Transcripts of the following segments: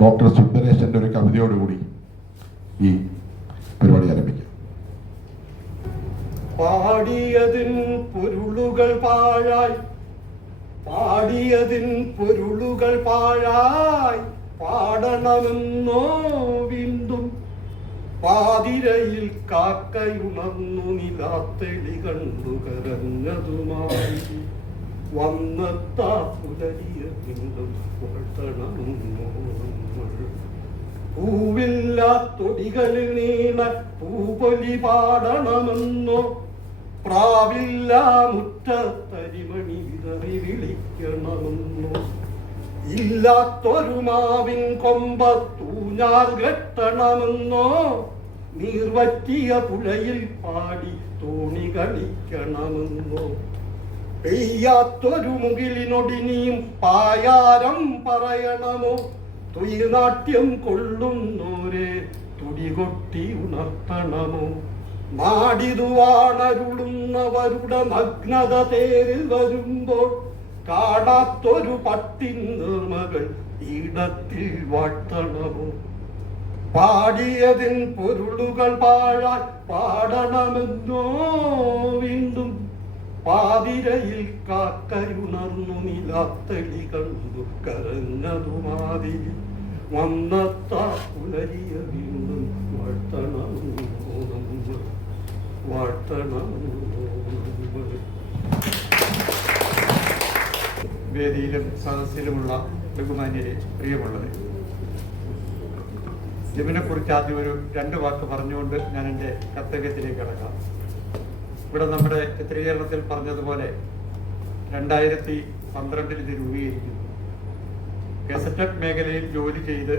Doctor സുന്ദരേശന്റെ ഒരു കവിതയോടുകൂടി ഈ പരിപാടി ആരംഭിക്കാം. പാടിയതിൻ പൊരുളുകൾ പാഴായി, പാടിയതിൻ പൊരുളുകൾ പാഴായി, പാടണമെന്നോ വീണ്ടും പാതിരയിൽ കാക്കയുണർന്നു നിലാത്തെളി കണ്ടു കരഞ്ഞതുമായി വന്നെത്താ പുലരിയ വീണ്ടും പുറത്തണമെന്നോ പൂവില്ലാത്തൊടികളിൽ നീള പൂപൊലി പാടണമെന്നോ പ്രാവില്ല മുറ്റത്തരിമണി വിതറി വിളിക്കണമെന്നോ ഇല്ലാത്തൊരു മാവിൻ കൊമ്പത്തൂഞ്ഞാൽ കെട്ടണമെന്നോ നീർവറ്റിയ പുഴയിൽ പാടി തോണി കളിക്കണമെന്നോ പെയ്യാത്തൊരു മുകിലിനൊടിനിയും പായാരം പറയണമോ തുയിനാട്യം കൊള്ളുന്നോരെ തുടികൊട്ടി ഉണർത്തണമോ നാടിതുവാണരുളുന്നവരുടെ നഗ്നത തേരിൽ വരുമ്പോൾ കാണാത്തൊരു പട്ടിൻ നിർമ്മകൾ ഈടത്തിൽ വാഴ്ത്തണമോ പാടിയതിൻ പൊരുളുകൾ പാഴാൻ പാടണമെന്നോ വീണ്ടും പാതിരയിൽ കാക്കയുണർന്നു നിലാത്തെളി കണ്ടു കരഞ്ഞതുമാതിരി വന്നെത്താ പുലരിയ വീണ്ടും വാഴ്ത്തണമെന്നോ നമ്മൾ വാഴ്ത്തണമെന്നോ നമ്മൾ. വേദിയിലും സദസ്സിലുമുള്ള ബഹുമാന്യരെ, പ്രിയമുള്ളവരെ, ജമിനെ കുറിച്ച് ആദ്യം ഒരു 2 വാക്ക് പറഞ്ഞുകൊണ്ട് ഞാൻ എൻ്റെ കർത്തവ്യത്തിലേക്ക് കടക്കാം. ഇവിടെ നമ്മുടെ ചിത്രീകരണത്തിൽ പറഞ്ഞതുപോലെ 2012 ഇത് രൂപീകരിക്കുന്നു. ഗസറ്റഡ് മേഖലയിൽ ജോലി ചെയ്ത്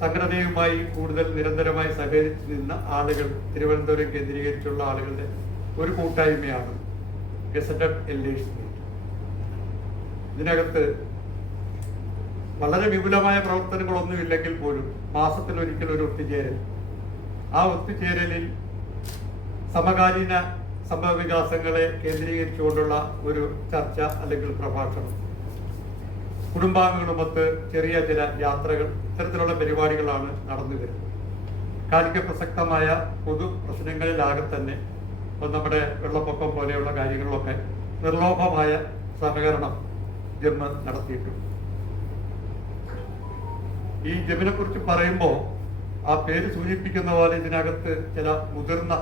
സംഘടനയുമായി കൂടുതൽ നിരന്തരമായി സഹകരിച്ച് നിന്ന ആളുകൾ, തിരുവനന്തപുരം കേന്ദ്രീകരിച്ചുള്ള ആളുകളുടെ ഒരു കൂട്ടായ്മയാണ് ഗസറ്റഡ് എൽഡേഴ്സ്. ഇതിനകത്ത് വളരെ വിപുലമായ പ്രവർത്തനങ്ങളൊന്നുമില്ലെങ്കിൽ പോലും മാസത്തിലൊരിക്കൽ ഒരു ഒത്തുചേരൽ, ആ ഒത്തുചേരലിൽ സമകാലീന സംഭവ വികാസങ്ങളെ കേന്ദ്രീകരിച്ചുകൊണ്ടുള്ള ഒരു ചർച്ച അല്ലെങ്കിൽ പ്രഭാഷണം, കുടുംബാംഗങ്ങളുമൊത്ത് ചെറിയ ചില യാത്രകൾ, ഇത്തരത്തിലുള്ള പരിപാടികളാണ് നടന്നു വരുന്നത്. കാലിക പ്രസക്തമായ പൊതു പ്രശ്നങ്ങളിലാകെ തന്നെ നമ്മുടെ വെള്ളപ്പൊക്കം പോലെയുള്ള കാര്യങ്ങളിലൊക്കെ നിർലോഭമായ സഹകരണം ജമ്മ നടത്തിയിട്ടുണ്ട്. ഈ ജമ്മിനെ കുറിച്ച് പറയുമ്പോൾ ആ പേര് സൂചിപ്പിക്കുന്ന പോലെ ഇതിനകത്ത് ചില മുതിർന്ന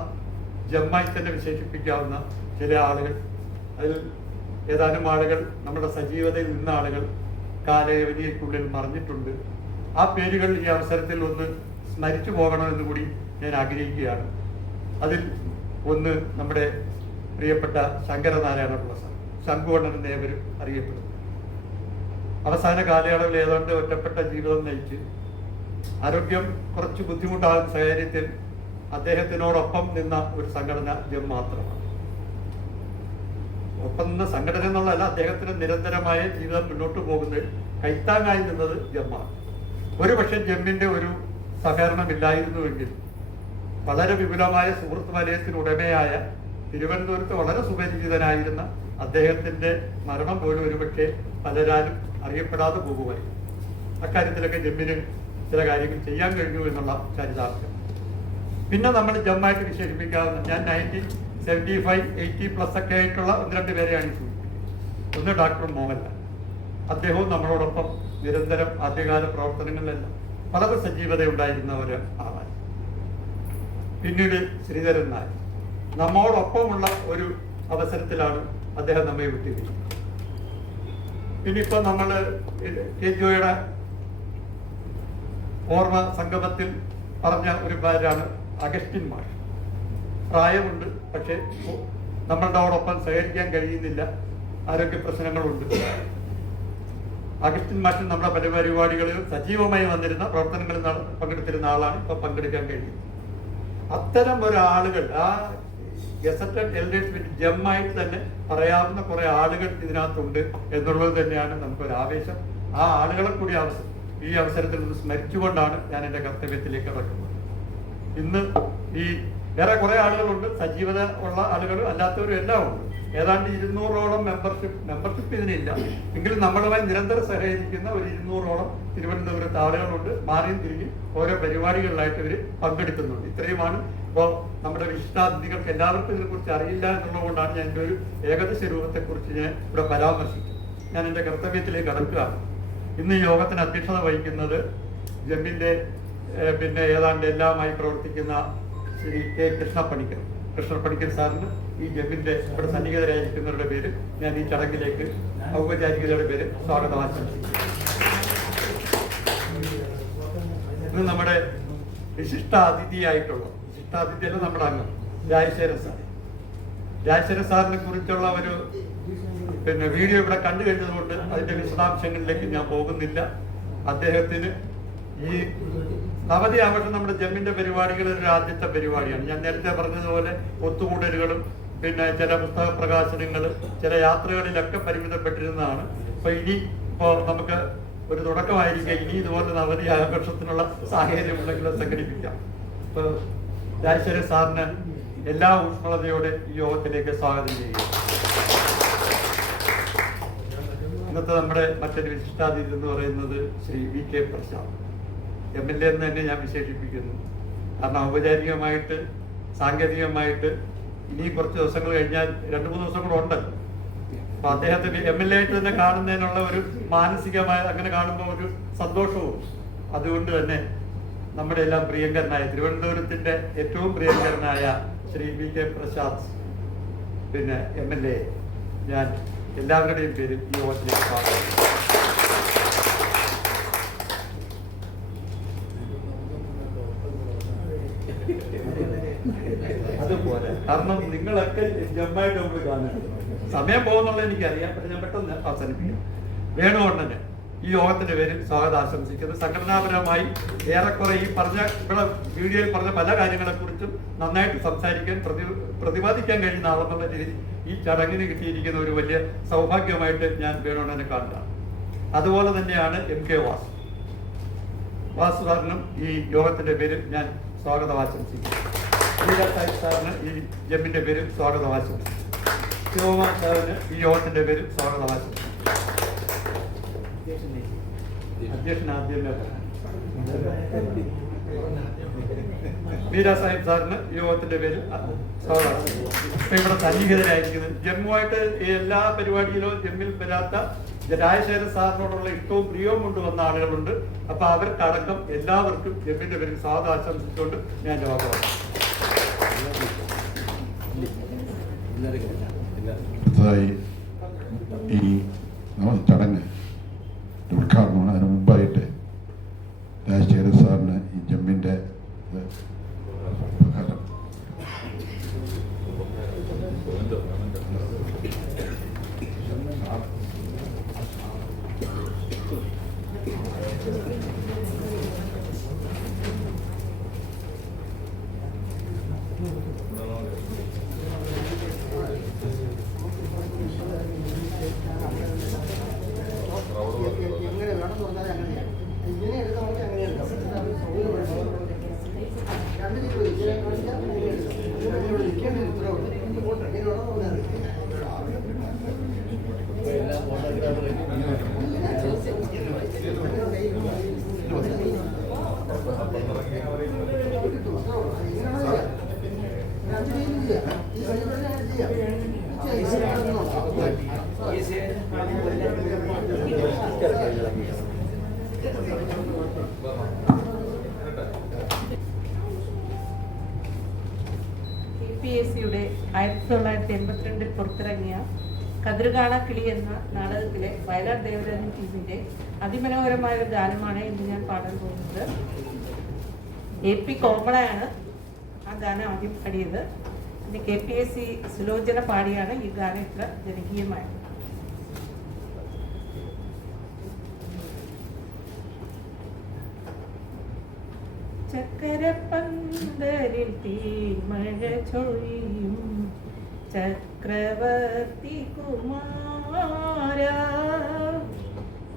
ജമ്മായി തന്നെ വിശേഷിപ്പിക്കാവുന്ന ചില ആളുകൾ, അതിൽ ഏതാനും ആളുകൾ നമ്മുടെ സജീവതയിൽ നിന്ന ആളുകൾ കാലയവധിക്കുള്ളിൽ മറിഞ്ഞിട്ടുണ്ട്. ആ പേരുകൾ ഈ അവസരത്തിൽ ഒന്ന് സ്മരിച്ചു പോകണമെന്ന് കൂടി ഞാൻ ആഗ്രഹിക്കുകയാണ്. അതിൽ ഒന്ന് നമ്മുടെ പ്രിയപ്പെട്ട ശങ്കരനാരായണ പിള്ള സാർ, ശങ്കുവണ്ണൻ എന്നേവരും അറിയപ്പെടുന്നു. അവസാന കാലയളവിൽ ഏതാണ്ട് ഒറ്റപ്പെട്ട ജീവിതം നയിച്ച് ആരോഗ്യം കുറച്ച് ബുദ്ധിമുട്ടാകുന്ന സാഹചര്യത്തിൽ അദ്ദേഹത്തിനോടൊപ്പം നിന്ന ഒരു സംഘടന ജം മാത്രമാണ്. ഒപ്പം നിന്ന സംഘടന എന്നുള്ളതല്ല, അദ്ദേഹത്തിന് നിരന്തരമായ ജീവിതം മുന്നോട്ട് പോകുന്നത് കൈത്താങ്ങായി നിന്നത് ജമ്മാണ്. ഒരു പക്ഷേ ജമ്മിന്റെ ഒരു സഹകരണമില്ലായിരുന്നുവെങ്കിൽ വളരെ വിപുലമായ സുഹൃത്ത് വലയത്തിനുടമയായ തിരുവനന്തപുരത്ത് വളരെ സുപരിചിതനായിരുന്ന അദ്ദേഹത്തിന്റെ മരണം പോലും ഒരുപക്ഷെ പലരാലും അറിയപ്പെടാതെ പോകുമായി. അക്കാര്യത്തിലൊക്കെ ജമ്മിന് ചില കാര്യങ്ങൾ ചെയ്യാൻ കഴിഞ്ഞു എന്നുള്ള ചരിതാർത്ഥ്യം. പിന്നെ നമ്മൾ ജമ്മായിട്ട് വിശേഷിപ്പിക്കാവുന്ന, ഞാൻ 1975, 80+ ഒക്കെ ആയിട്ടുള്ള 1-2 പേരെയാണ് സൂചിപ്പിക്കുന്നത്. ഒന്ന് ഡോക്ടർ മോഹൻലാൽ, അദ്ദേഹവും നമ്മളോടൊപ്പം നിരന്തരം ആദ്യകാല പ്രവർത്തനങ്ങളിലെല്ലാം വളരെ സജീവത ഉണ്ടായിരുന്ന ഒരു ആളാണ്. പിന്നീട് ശ്രീധരൻ നായർ, നമ്മോടൊപ്പമുള്ള ഒരു അവസരത്തിലാണ് അദ്ദേഹം നമ്മെ വിട്ടിരിക്കുന്നത്. പിന്നെ ഇപ്പൊ നമ്മൾ KJOയുടെ ഓർമ്മ സംഗമത്തിൽ പറഞ്ഞ ഒരു പേരാണ് അഗസ്റ്റിൻ മാഷ്. പ്രായമുണ്ട്, പക്ഷെ നമ്മളുടെയോടൊപ്പം സഹകരിക്കാൻ കഴിയുന്നില്ല, ആരോഗ്യ പ്രശ്നങ്ങളുണ്ട്. അഗസ്റ്റിൻ മാഷിൽ നമ്മുടെ പല പരിപാടികളിലും സജീവമായി വന്നിരുന്ന പ്രവർത്തനങ്ങളിൽ പങ്കെടുത്തിരുന്ന ആളാണ്, ഇപ്പൊ പങ്കെടുക്കാൻ കഴിയുന്നത്. അത്തരം ഒരാളുകൾ, ആ ഗസറ്റഡ് എൽഡേഴ്സ് ജമ്മായിട്ട് തന്നെ പറയാവുന്ന കുറെ ആളുകൾ ഇതിനകത്തുണ്ട് എന്നുള്ളത് തന്നെയാണ് നമുക്കൊരു ആവേശം. ആ ആളുകളെ കൂടി ഈ അവസരത്തിൽ നിന്ന് സ്മരിച്ചുകൊണ്ടാണ് ഞാൻ എൻ്റെ കർത്തവ്യത്തിലേക്ക് ഇറക്കുന്നത്. ഇന്ന് ഈ വേറെ കുറെ ആളുകളുണ്ട്, സജീവത ഉള്ള ആളുകളും അല്ലാത്തവരും എല്ലാം ഉണ്ട്. ഏതാണ്ട് 200ഓളം മെമ്പർഷിപ്പ് ഇതിനില്ല എങ്കിലും നമ്മളുമായി നിരന്തരം സഹകരിക്കുന്ന ഒരു 200ഓളം തിരുവനന്തപുരത്ത് ആളുകളുണ്ട്. മാറിയും തിരിഞ്ഞ് ഓരോ പരിപാടികളിലായിട്ട് ഇവർ പങ്കെടുക്കുന്നുണ്ട്. ഇത്രയുമാണ്. ഇപ്പോൾ നമ്മുടെ വിശിഷ്ടാതിഥികൾക്ക് എല്ലാവർക്കും ഇതിനെക്കുറിച്ച് അറിയില്ല എന്നുള്ളതുകൊണ്ടാണ് ഞാൻ എൻ്റെ ഒരു ഏകദേശ രൂപത്തെക്കുറിച്ച് ഞാൻ ഇവിടെ പരാമർശിച്ചത്. ഞാൻ എൻ്റെ കർത്തവ്യത്തിലേക്ക് കടക്കുകയാണ്. ഇന്ന് ഈ യോഗത്തിന് അധ്യക്ഷത വഹിക്കുന്നത് ജമ്മിൻ്റെ പിന്നെ ഏതാണ്ട് എല്ലാമായി പ്രവർത്തിക്കുന്ന ശ്രീ കെ കൃഷ്ണപ്പണിക്കർ സാറിന് ഈ ജമ്മിൻ്റെ ഇവിടെ സന്നിഹിതരായിരിക്കുന്നവരുടെ പേര് ഞാൻ ഈ ചടങ്ങിലേക്ക് ഔപചാരികതയുടെ പേര് സ്വാഗതം ആശംസിക്കുന്നു. ഇത് നമ്മുടെ വിശിഷ്ടാതിഥിയല്ല നമ്മുടെ അംഗം രാജശേഖരൻ സാറിനെ കുറിച്ചുള്ള ഒരു പിന്നെ വീഡിയോ ഇവിടെ കണ്ടു കഴിഞ്ഞതുകൊണ്ട് അതിന്റെ വിശദാംശങ്ങളിലേക്ക് ഞാൻ പോകുന്നില്ല. അദ്ദേഹത്തിന് ഈ നവതി ആഘോഷം നമ്മുടെ ജമ്മിന്റെ പരിപാടികളിൽ ഒരു ആദ്യത്തെ പരിപാടിയാണ്. ഞാൻ നേരത്തെ പറഞ്ഞതുപോലെ ഒത്തുകൂടലുകളും പിന്നെ ചില പുസ്തക പ്രകാശനങ്ങൾ, ചില യാത്രകളിലൊക്കെ പരിമിതപ്പെട്ടിരുന്നതാണ്. അപ്പൊ നമുക്ക് ഒരു തുടക്കമായിരിക്കും. ഇനി ഇതുപോലെ നവതി ആഘോഷത്തിനുള്ള സാഹചര്യം ഉണ്ടെങ്കിൽ സംഘടിപ്പിക്കാം. ഇപ്പൊ രാജശേഖരൻ സാറിന് എല്ലാ ഊഷ്മളതയോടെ ഈ യോഗത്തിലേക്ക് സ്വാഗതം ചെയ്യുക. ഇന്നത്തെ നമ്മുടെ മറ്റൊരു വിശിഷ്ടാതിഥി എന്ന് പറയുന്നത് Shri V K Prashanth MLA എന്ന് തന്നെ ഞാൻ വിശേഷിപ്പിക്കുന്നു. കാരണം ഔപചാരികമായിട്ട് സാങ്കേതികമായിട്ട് ഇനി കുറച്ച് ദിവസങ്ങൾ കഴിഞ്ഞാൽ 2-3 ദിവസം കൂടെ ഉണ്ട്. അപ്പൊ അദ്ദേഹത്തെ MLA ആയിട്ട് തന്നെ കാണുന്നതിനുള്ള ഒരു മാനസികമായ അങ്ങനെ കാണുമ്പോൾ ഒരു സന്തോഷവും, അതുകൊണ്ട് തന്നെ നമ്മുടെ എല്ലാം പ്രിയങ്കരനായ തിരുവനന്തപുരത്തിന്റെ ഏറ്റവും പ്രിയങ്കരനായ ശ്രീ വി കെ പ്രശാന്ത് പിന്നെ MLA ഞാൻ എല്ലാവരുടെയും പേരിൽ ഈ യോഗത്തിലേക്ക് സ്വാഗതം. അതുപോലെ കാരണം നിങ്ങളൊക്കെ ജമ്മായിട്ട് നമ്മൾ കാണുന്നുണ്ട്. സമയം പോകുന്നുള്ള എനിക്കറിയാം, പക്ഷെ ഞാൻ പെട്ടെന്ന് അവസാനിപ്പിക്കാം. വേണുകൊണ്ടന് ഈ യോഗത്തിന്റെ പേരിൽ സ്വാഗതം ആശംസിക്കുന്നത്. സംഘടനാപരമായി ഏറെക്കുറെ ഈ ഇവിടെ വീഡിയോയിൽ പറഞ്ഞ പല കാര്യങ്ങളെക്കുറിച്ചും നന്നായിട്ട് സംസാരിക്കാൻ പ്രതിപാദിക്കാൻ കഴിയുന്ന ആളെന്നുള്ള രീതിയിൽ ഈ ചടങ്ങിന് കിട്ടിയിരിക്കുന്ന ഒരു വലിയ സൗഭാഗ്യമായിട്ട് ഞാൻ വേണുകൊണ്ടനെ കാണുന്നതാണ്. അതുപോലെ തന്നെയാണ് MK വാസു സാറിനും ഈ യോഗത്തിന്റെ പേരിൽ ഞാൻ സ്വാഗതം ആശംസിക്കുന്നു. സാറിന് ഈ ജമ്മിന്റെ പേരിൽ സ്വാഗതം ആശംസിക്കുന്നു. ശിവകുമാർ സാറിന് ഈ യോഗത്തിന്റെ പേരിൽ സ്വാഗതം ആശംസിക്കുന്നു. അധ്യക്ഷൻ ആദ്യമേ മീര സാഹിബ് സാറിന് യോഗത്തിന്റെ പേരിൽ സ്വാഗതം. ഇപ്പൊ ഇവിടെ സന്നിഹിതരായിരിക്കുന്നത് ജമ്മുവായിട്ട് എല്ലാ പരിപാടിയിലും ജമ്മിൽ വരാത്ത രാജശേഖരൻ സാറിനോടുള്ള ഇഷ്ടവും പ്രിയവും കൊണ്ടുവന്ന ആളുകളുണ്ട്. അപ്പൊ അവർക്കടക്കം എല്ലാവർക്കും ജമ്മിന്റെ പേരിൽ സ്വാഗതം ആശംസിച്ചുകൊണ്ട് ഞാൻ എന്റെ വാക്കുകൾ ഈ ചടങ്ങ് ഉദ്ഘാടനമാണ്. അതിന് മുമ്പായിട്ട് രാജശേഖരൻ സാറിന് ഈ ജമ്മിൻ്റെ KPAC-യുടെ 1982 പുറത്തിറങ്ങിയ കതിർകാണ കിളി എന്ന നാടകത്തിലെ വയലാർ ദേവരാജൻ ടീമിന്റെ അതിമനോഹരമായ ഒരു ഗാനമാണ് ഇന്ന് ഞാൻ പാടാൻ പോകുന്നത്. AP കോമളയാണ് ആ ഗാനം ആദ്യം പാടിയത്. പിന്നെ KPAC സുലോചന പാടിയാണ് ഈ ഗാനം ഇത്ര ജനകീയമായത്. ചക്കരപ്പന്തലിൽ തീമഴ ചൊഴിയും ചക്രവർത്തി കുമാര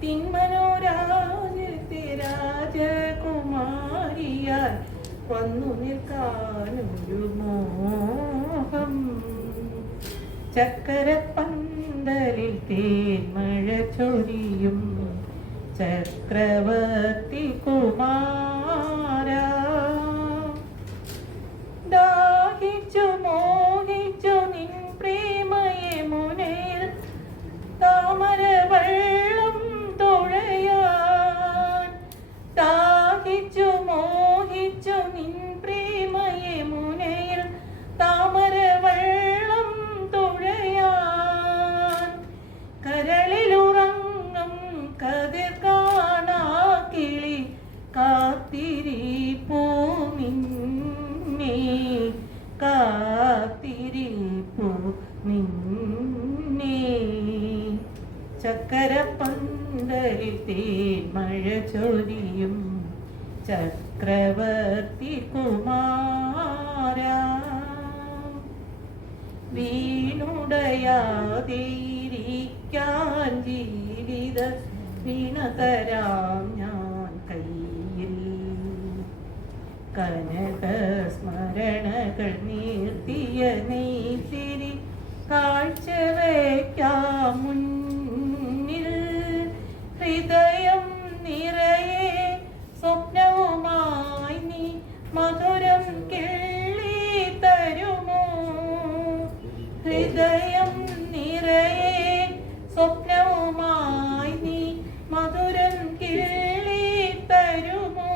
തിന്മനോരാജത്തെ രാജകുമാരിയാൽ വന്നു നിൽക്കാനൊരു മോഹം ചക്കരപ്പന്തലിൽ തേന്മഴ ചൊരിയും ചക്രവർത്തി കുമാര, ദാഹിച്ചു മോഹിച്ചു നിൻ പ്രേമയെ മുനയിൽ താമര വെള്ളം തുഴയാൻ, ദാഹിച്ചു മോഹിച്ചു നിൻ പ്രേമയെ മുനയിൽ താമര വെള്ളം തുഴയാൻ, കരളിലുറങ്ങും കതിർ കാണാ കിളി കാത്തിരിപ്പൂ നിന്നെ, കാത്തിരിപ്പൂ നിന്നെ. ചക്കരപ്പന്തലിൽ തേന്മഴ ചൊരിയും ചക്രവർത്തി കുമാര, വീണുടയാതിരിക്കാൻ ജീവിത വീണതരാം ഞാൻ കയ്യിൽ, കനക സ്മരണകൾ നീർത്തിയ നെയ്ത്തിരി കാഴ്ച വയ്ക്കാം മുന്നിൽ, ഹൃദയം നിറയെ സ്വപ്നവുമായി നീ മധുരം കിള്ളി തരുമോ, ഹൃദയം നിറയെ സ്വപ്നവുമായി നീ മധുരം കിള്ളി തരുമോ,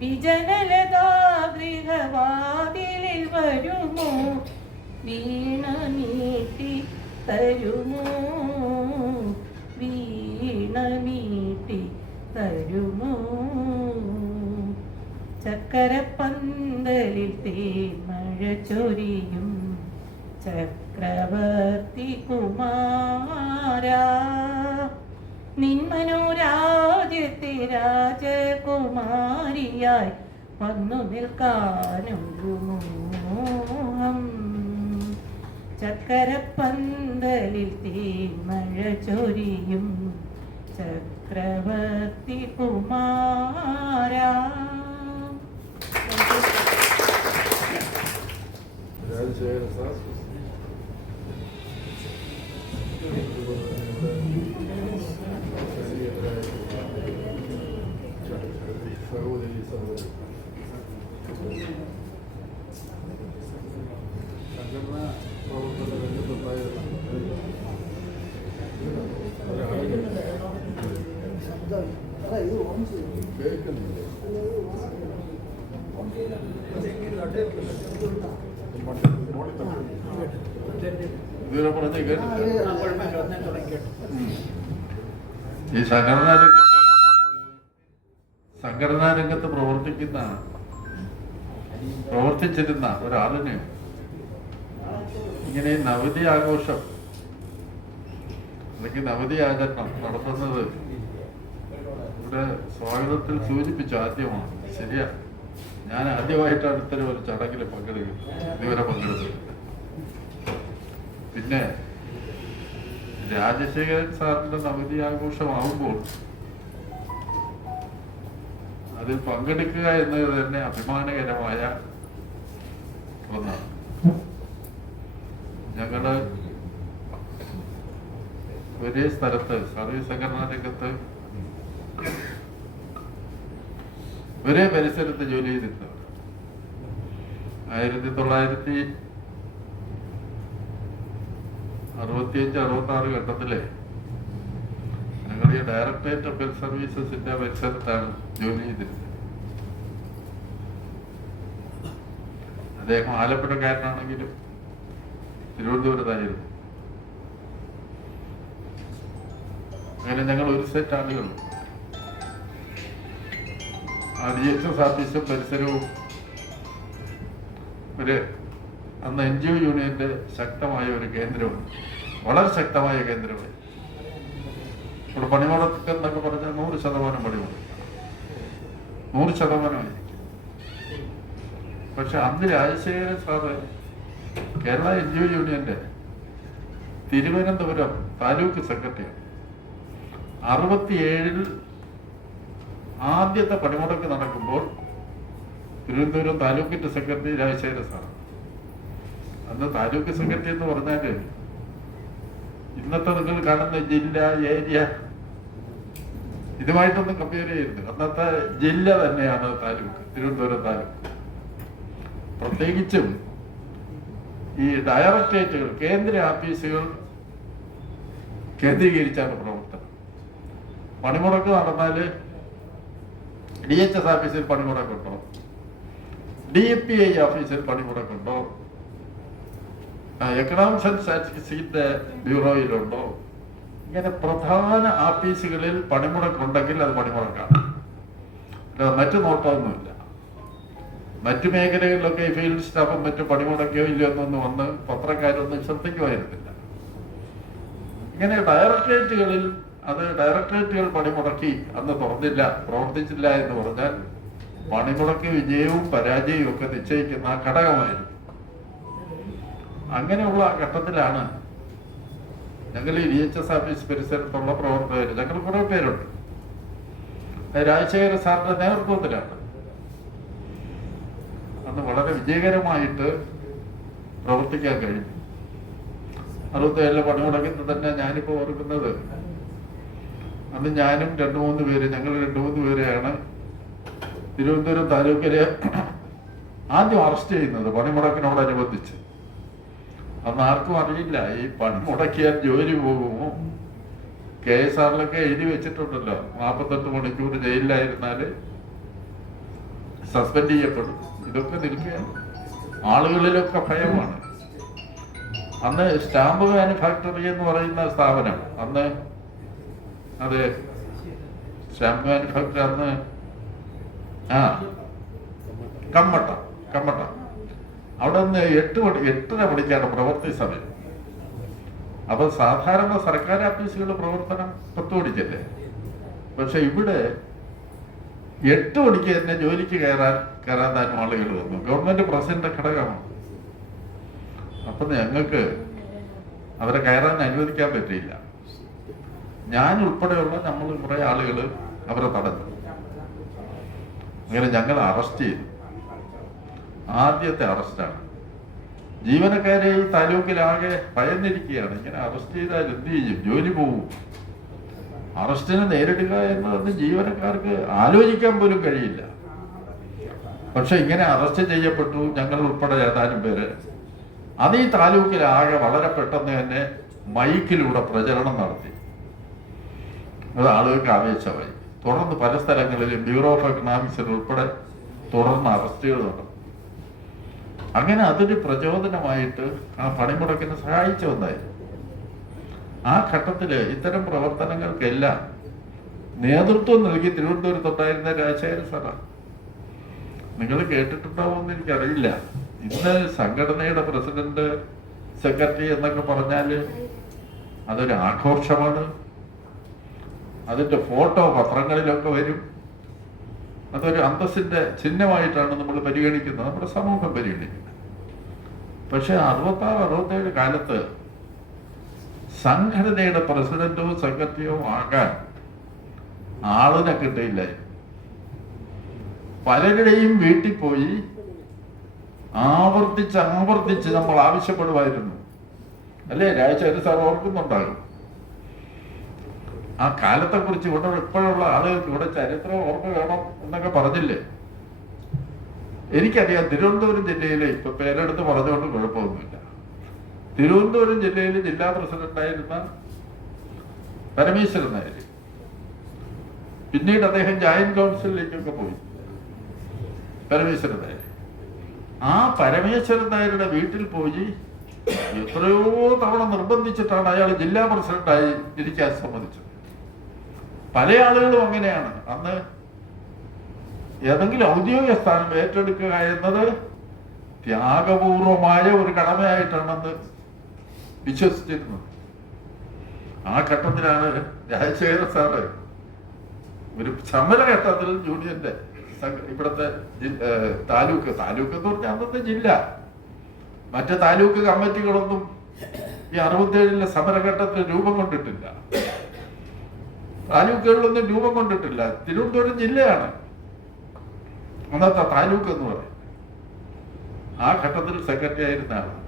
വിജനലതാ ഗൃഹവാതിലിൽ വരുമോ, വീണ മീട്ടി തരുമോ, വീണ മീട്ടി തരുമോ. ചക്കരപ്പന്തലിൽ തേന്മഴ ചൊരിയും ചക്രവർത്തി കുമാര, നിന്മനോരാജ്യത്തെ രാജകുമാരിയായി വന്നു നിൽക്കാനൊരു മോഹം, ചക്കരപ്പന്തലിൽ തേന്മഴ ചൊരിയും ചക്രവർത്തി കുമാര. ഈ സംഘടനാ രംഗത്ത് പ്രവർത്തിച്ചിരുന്ന ഒരാളിന് ഇങ്ങനെ നവതി ആഘോഷം അല്ലെങ്കിൽ നവതി ആചരണം നടത്തുന്നത് ഇവിടെ സ്വാഗതത്തിൽ സൂചിപ്പിച്ചു ആദ്യമാണ്. ശരിയാ, ഞാൻ ആദ്യമായിട്ടാണ് ഇത്തരം ഒരു ചടങ്ങിൽ ഇതുവരെ പങ്കെടുത്തത്. പിന്നെ രാജശേഖരൻ സാറിന്റെ നവതി ആഘോഷമാവുമ്പോൾ അതിൽ പങ്കെടുക്കുക എന്നത് തന്നെ അഭിമാനകരമായ ഒന്നാണ്. ഞങ്ങള് ഒരേ സ്ഥലത്ത് സർവീസ് സംഘടനാ രംഗത്ത് ഒരേ പരിസരത്ത് ജോലി ചെയ്തിരുന്നവർ. 1965-66 ഘട്ടത്തിലെ ഞങ്ങൾ ഈ ഡയറക്ടറേറ്റ് ഓഫ് ഹെൽത്ത് സർവീസസിന്റെ പരിസരത്താണ് ജോലി ചെയ്തിരുന്നത്. അദ്ദേഹം ആലപ്പുഴക്കാരനാണെങ്കിലും തിരുവനന്തപുരത്തായിരുന്നു. അങ്ങനെ ഞങ്ങൾ ഒരു സെറ്റ് ആളുകൾ DHS ഓഫീസും പരിസരവും അന്ന് NGO യൂണിയന്റെ ശക്തമായ ഒരു കേന്ദ്രമാണ്, വളരെ ശക്തമായ കേന്ദ്രമായി. ഇവിടെ പണിമുടക്കെന്നൊക്കെ പറഞ്ഞാൽ 100% പണിമുടക്ക്, 100%. പക്ഷെ അന്ന് രാജശേഖരൻ സാറ് കേരള NGO യൂണിയന്റെ തിരുവനന്തപുരം താലൂക്ക് സെക്രട്ടറിയാണ്. 67-ൽ ആദ്യത്തെ പണിമുടക്ക് നടക്കുമ്പോൾ തിരുവനന്തപുരം താലൂക്കിന്റെ സെക്രട്ടറി രാജശേഖരൻ സാർ. അന്ന് താലൂക്ക് സെക്രട്ടറി എന്ന് പറഞ്ഞാല് ഇന്നത്തെ നിങ്ങൾ കാണുന്ന ജില്ല, ഏരിയ ഇതുമായിട്ടൊന്നും കമ്പയർ ചെയ്യരുത്. അന്നത്തെ ജില്ല തന്നെയാണ് താലൂക്ക്, തിരുവനന്തപുരം താലൂക്ക്. പ്രത്യേകിച്ചും ഈ ഡയറക്ടറേറ്റുകൾ, കേന്ദ്ര ഓഫീസുകൾ കേന്ദ്രീകരിച്ചാണ് പ്രവർത്തനം. പണിമുടക്ക് നടന്നാല് DHS ഓഫീസിൽ പണിമുടക്കുണ്ടോ, DFPI ഓഫീസിൽ പണിമുടക്കുണ്ടോ, എക്കണോമിക്സ് ആൻഡ് സ്റ്റാറ്റിസ്റ്റിക്സിന്റെ ബ്യൂറോയിലുണ്ടോ, ഇങ്ങനെ പ്രധാന ഓഫീസുകളിൽ പണിമുടക്കുണ്ടെങ്കിൽ അത് പണിമുടക്കാണ്. മറ്റു നോട്ടമൊന്നുമില്ല. മറ്റു മേഖലകളിലൊക്കെ ഫീൽഡ് സ്റ്റാഫും മറ്റു പണിമുടക്കിയോ ഇല്ലയോ എന്നൊന്നും വന്ന് പത്രക്കാരൊന്നും ശ്രദ്ധിക്കുമായിരുന്നില്ല. ഇങ്ങനെ ഡയറക്ടറേറ്റുകളിൽ ഡയറക്ടറേറ്റുകൾ പണിമുടക്കി അന്ന് തുറന്നില്ല, പ്രവർത്തിച്ചില്ല എന്ന് പറഞ്ഞാൽ പണിമുടക്ക് വിജയവും പരാജയവും ഒക്കെ നിശ്ചയിക്കുന്ന ആ ഘടകമായിരുന്നു. അങ്ങനെയുള്ള ഘട്ടത്തിലാണ് ഞങ്ങൾ ഈ DHS ഓഫീസ് പരിസരത്തുള്ള പ്രവർത്തകർ, ഞങ്ങൾ കുറെ പേരുണ്ട്, രാജശേഖര സാറിന്റെ നേതൃത്വത്തിലാണ് അന്ന് വളരെ വിജയകരമായിട്ട് പ്രവർത്തിക്കാൻ കഴിഞ്ഞു. 67 പണിമുടക്കിൽ തന്നെ ഞാനിപ്പോ ഓർക്കുന്നത്, അന്ന് ഞാനും 2-3 പേര്, ഞങ്ങൾ 2-3 പേരെയാണ് തിരുവനന്തപുരം താലൂക്കിലെ ആദ്യം അറസ്റ്റ് ചെയ്യുന്നത് പണിമുടക്കിനോടനുബന്ധിച്ച്. അന്ന് ആർക്കും അറിയില്ല ഈ പണിമുടക്കിയാൽ ജോലി പോകുമോ. KSRലൊക്കെ എഴുതി വെച്ചിട്ടുണ്ടല്ലോ, 48 മണിക്കൂർ ജയിലിലായിരുന്നാല് സസ്പെൻഡ് ചെയ്യപ്പെടും. ഇതൊക്കെ നിൽക്കുകയാണ്. ആളുകളിലൊക്കെ ഭയമാണ്. അന്ന് സ്റ്റാമ്പ് മാനുഫാക്ചറി എന്ന് പറയുന്ന സ്ഥാപനം, അന്ന് അത് സ്റ്റാമ്പ് മാനുഫാക്ചർ അന്ന് കമ്മട്ട അവിടെ നിന്ന് 8:30 മണിക്കാണ് പ്രവൃത്തി സമയം. അപ്പൊ സാധാരണ സർക്കാർ ഓഫീസുകളുടെ പ്രവർത്തനം 10 മണിക്കല്ലേ. പക്ഷെ ഇവിടെ 8 മണിക്ക് തന്നെ ജോലിക്ക് കയറാതാനും ആളുകൾ വന്നു. ഗവൺമെന്റ് പ്രസിഡന്റ് ഘടകമാണ്. അപ്പൊ ഞങ്ങൾക്ക് അവരെ കയറാൻ അനുവദിക്കാൻ പറ്റിയില്ല. ഞാൻ ഉൾപ്പെടെയുള്ള നമ്മൾ കുറെ ആളുകൾ അവരെ തടഞ്ഞു. അങ്ങനെ ഞങ്ങൾ അറസ്റ്റ് ചെയ്തു. ആദ്യത്തെ അറസ്റ്റാണ്. ജീവനക്കാരെ ഈ താലൂക്കിലാകെ ഭയന്നിരിക്കുകയാണ്. ഇങ്ങനെ അറസ്റ്റ് ചെയ്താൽ എന്ത് ചെയ്യും, ജോലി പോകും. അറസ്റ്റിനെ നേരിടുക എന്നത് ജീവനക്കാർക്ക് ആലോചിക്കാൻ പോലും കഴിയില്ല. പക്ഷെ ഇങ്ങനെ അറസ്റ്റ് ചെയ്യപ്പെട്ടു, ഞങ്ങൾ ഉൾപ്പെടെ ഏതാനും പേര്. അത് ഈ താലൂക്കിലാകെ വളരെ പെട്ടെന്ന് തന്നെ മൈക്കിലൂടെ പ്രചരണം നടത്തി. അത് ആളുകൾക്ക് ആവേശമായി. തുടർന്ന് പല സ്ഥലങ്ങളിലും ബ്യൂറോ ഓഫ് എക്കണോമിക്സിൽ ഉൾപ്പെടെ തുടർന്ന് അറസ്റ്റുകൾ നടന്നു. അങ്ങനെ അതൊരു പ്രചോദനമായിട്ട് ആ പണിമുടക്കിനെ സഹായിച്ച ഒന്നായിരുന്നു. ആ ഘട്ടത്തില് ഇത്തരം പ്രവർത്തനങ്ങൾക്കെല്ലാം നേതൃത്വം നൽകി തിരുവനന്തപുരത്തുണ്ടായിരുന്ന രാജശേഖര സാറാണ്. നിങ്ങൾ കേട്ടിട്ടുണ്ടാവുമെന്ന് എനിക്കറിയില്ല. ഇന്ന് സംഘടനയുടെ പ്രസിഡന്റ്, സെക്രട്ടറി എന്നൊക്കെ പറഞ്ഞാല് അതൊരു ആഘോഷമാണ്. അതിന്റെ ഫോട്ടോ പത്രങ്ങളിലൊക്കെ വരും. അതൊരു അന്തസ്സിന്റെ ചിഹ്നമായിട്ടാണ് നമ്മൾ പരിഗണിക്കുന്നത്, നമ്മുടെ സമൂഹം പരിഗണിക്കുന്നത്. പക്ഷെ 66-67 കാലത്ത് സംഘടനയുടെ പ്രസിഡന്റോ സെക്രട്ടറിയോ ആകാൻ ആളിനെ കിട്ടിയില്ലായിരുന്നു. പലരുടെയും വീട്ടിൽ പോയി ആവർത്തിച്ച് നമ്മൾ ആവശ്യപ്പെടുമായിരുന്നു. അല്ലേ രാജശേഖര സാർ ഓർക്കുന്നുണ്ടാകും. ആ കാലത്തെ കുറിച്ച് ഇപ്പോഴുള്ള ആളുകൾക്ക് ഇവിടെ ചരിത്രം ഓർമ്മ വേണം എന്നൊക്കെ പറഞ്ഞില്ലേ. എനിക്കറിയാം, തിരുവനന്തപുരം ജില്ലയിലെ ഇപ്പൊ പേരെടുത്ത് പറഞ്ഞുകൊണ്ട് കുഴപ്പമൊന്നുമില്ല. തിരുവനന്തപുരം ജില്ലയിൽ ജില്ലാ പ്രസിഡന്റായിരുന്ന പരമേശ്വരൻ നായർ, പിന്നീട് അദ്ദേഹം ജോയിന്റ് കൗൺസിലിലേക്കൊക്കെ പോയി. പരമേശ്വരൻ നായർ, ആ പരമേശ്വരൻ നായരുടെ വീട്ടിൽ പോയി എത്രയോ തവണ നിർബന്ധിച്ചിട്ടാണ് അയാൾ ജില്ലാ പ്രസിഡന്റായി ഇരിക്കാൻ സമ്മതിച്ചത്. പല ആളുകളും അങ്ങനെയാണ്. അന്ന് ഏതെങ്കിലും ഔദ്യോഗിക സ്ഥാനം ഏറ്റെടുക്കുക എന്നത് ത്യാഗപൂർവമായ ഒരു കടമയായിട്ടാണെന്ന് വിശ്വസിച്ചിരുന്നത്. ആ ഘട്ടത്തിലാണ് രാജശേഖര സാറ് ഒരു സമരഘട്ടത്തിൽ യൂണിയന്റെ ഇവിടുത്തെ താലൂക്ക് എന്ന് പറഞ്ഞാൽ അന്നത്തെ ജില്ല, മറ്റു താലൂക്ക് കമ്മിറ്റികളൊന്നും ഈ 67-ലെ സമരഘട്ടത്തിൽ രൂപം കൊണ്ടിട്ടില്ല. താലൂക്കുകളിലൊന്നും രൂപം കൊണ്ടിട്ടില്ല. തിരുവനന്തപുരം ജില്ലയാണ് അന്നത്തെ താലൂക്ക് എന്ന് പറയും. ആ ഘട്ടത്തിൽ സെക്രട്ടറി ആയിരുന്ന ആളാണ്.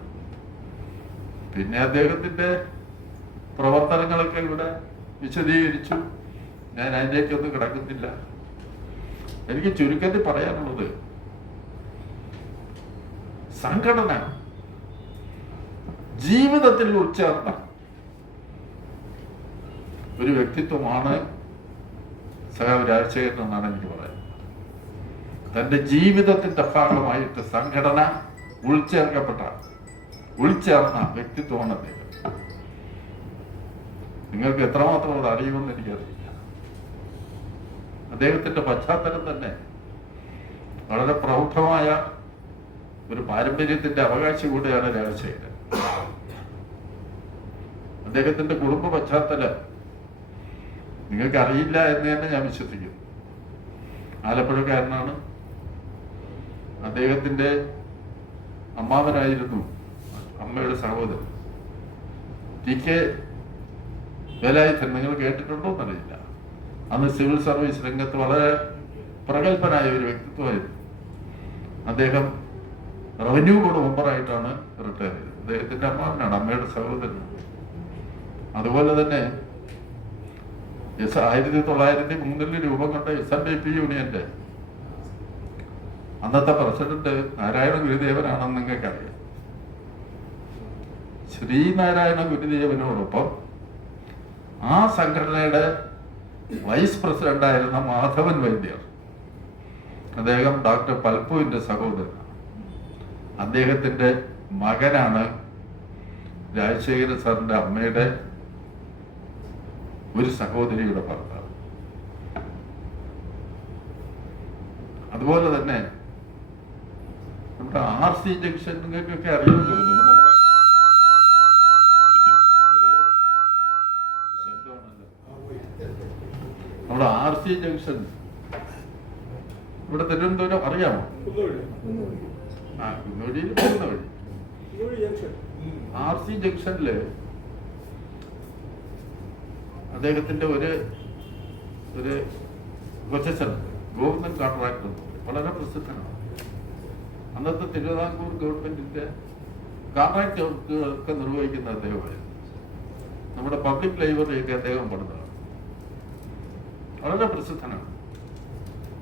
പിന്നെ അദ്ദേഹത്തിന്റെ പ്രവർത്തനങ്ങളൊക്കെ ഇവിടെ വിശദീകരിച്ചു. ഞാൻ അതിലേക്കൊന്നും കിടക്കുന്നില്ല. എനിക്ക് ചുരുക്കത്തിൽ പറയാനുള്ളത്, സംഘടന ജീവിതത്തിൽ ഉൾച്ചേർന്ന ഒരു വ്യക്തിത്വമാണ് സഖാവ് രാജശേഖരൻ എന്നാണ് എനിക്ക് പറയാൻ. തന്റെ ജീവിതത്തിന്റെ ഭാഗമായിട്ട് സംഘടന ഉൾച്ചേർന്ന വ്യക്തിത്വമാണ് അദ്ദേഹം. നിങ്ങൾക്ക് എത്രമാത്രം അത് അറിയുമെന്ന് എനിക്കറിയില്ല. അദ്ദേഹത്തിന്റെ പശ്ചാത്തലം തന്നെ വളരെ പ്രൗഢമായ ഒരു പാരമ്പര്യത്തിന്റെ അവകാശി കൂടെയാണ് രാജശേഖരൻ. അദ്ദേഹത്തിന്റെ കുടുംബ പശ്ചാത്തലം നിങ്ങൾക്ക് അറിയില്ല എന്ന് തന്നെ ഞാൻ വിശ്വസിക്കുന്നു. ആലപ്പുഴക്കാരനാണ്. അദ്ദേഹത്തിന്റെ അമ്മാവനായിരുന്നു അമ്മയുടെ സഹോദരൻ TK വേലായുധൻ. നിങ്ങൾ കേട്ടിട്ടുണ്ടോ എന്നറിയില്ല. അന്ന് സിവിൽ സർവീസ് രംഗത്ത് വളരെ പ്രഗത്ഭനായ ഒരു വ്യക്തിത്വമായിരുന്നു. അദ്ദേഹം റവന്യൂ ബോർഡ് മെമ്പറായിട്ടാണ് റിട്ടയർ ചെയ്തത്. അദ്ദേഹത്തിന്റെ അമ്മാവനാണ്, അമ്മയുടെ സഹോദരൻ. അതുപോലെ തന്നെ 1903 രൂപം കൊണ്ട SNDP യൂണിയന്റെ അന്നത്തെ പ്രസിഡന്റ് നാരായണ ഗുരുദേവനാണെന്ന് നിങ്ങൾക്കറിയാം. ശ്രീനാരായണ ഗുരുദേവനോടൊപ്പം ആ സംഘടനയുടെ വൈസ് പ്രസിഡന്റായിരുന്ന മാധവൻ വൈദ്യർ, അദ്ദേഹം ഡോക്ടർ പൽപ്പുവിന്റെ സഹോദരനാണ്. അദ്ദേഹത്തിന്റെ മകനാണ് രാജശേഖര സാറിന്റെ അമ്മയുടെ ഒരു സഹോദരിയുടെ ഭർത്താവ്. അതുപോലെ തന്നെ നമ്മുടെ RC ജംഗ്ഷൻ നിങ്ങൾക്കൊക്കെ അറിയാമെന്ന് തോന്നുന്നു. നമ്മുടെ RC ജംഗ്ഷൻ ഇവിടെ തിരുവനന്തപുരം അറിയാമോ? കുന്നോടിയിൽ പോകുന്ന വഴി RC ജംഗ്ഷനില് അദ്ദേഹത്തിന്റെ ഒരു കൊച്ചൻ ഗോവിന്ദൻ കോൺട്രാക്ടർ വളരെ പ്രസിദ്ധനാണ്. അന്നത്തെ തിരുവിതാംകൂർ ഗവൺമെന്റിന്റെ കോൺട്രാക്ടൊക്കെ നിർവഹിക്കുന്ന അദ്ദേഹമായിരുന്നു. നമ്മുടെ പബ്ലിക് ലൈബ്രറിയൊക്കെ അദ്ദേഹം പണിതാണ്. വളരെ പ്രസിദ്ധനാണ്.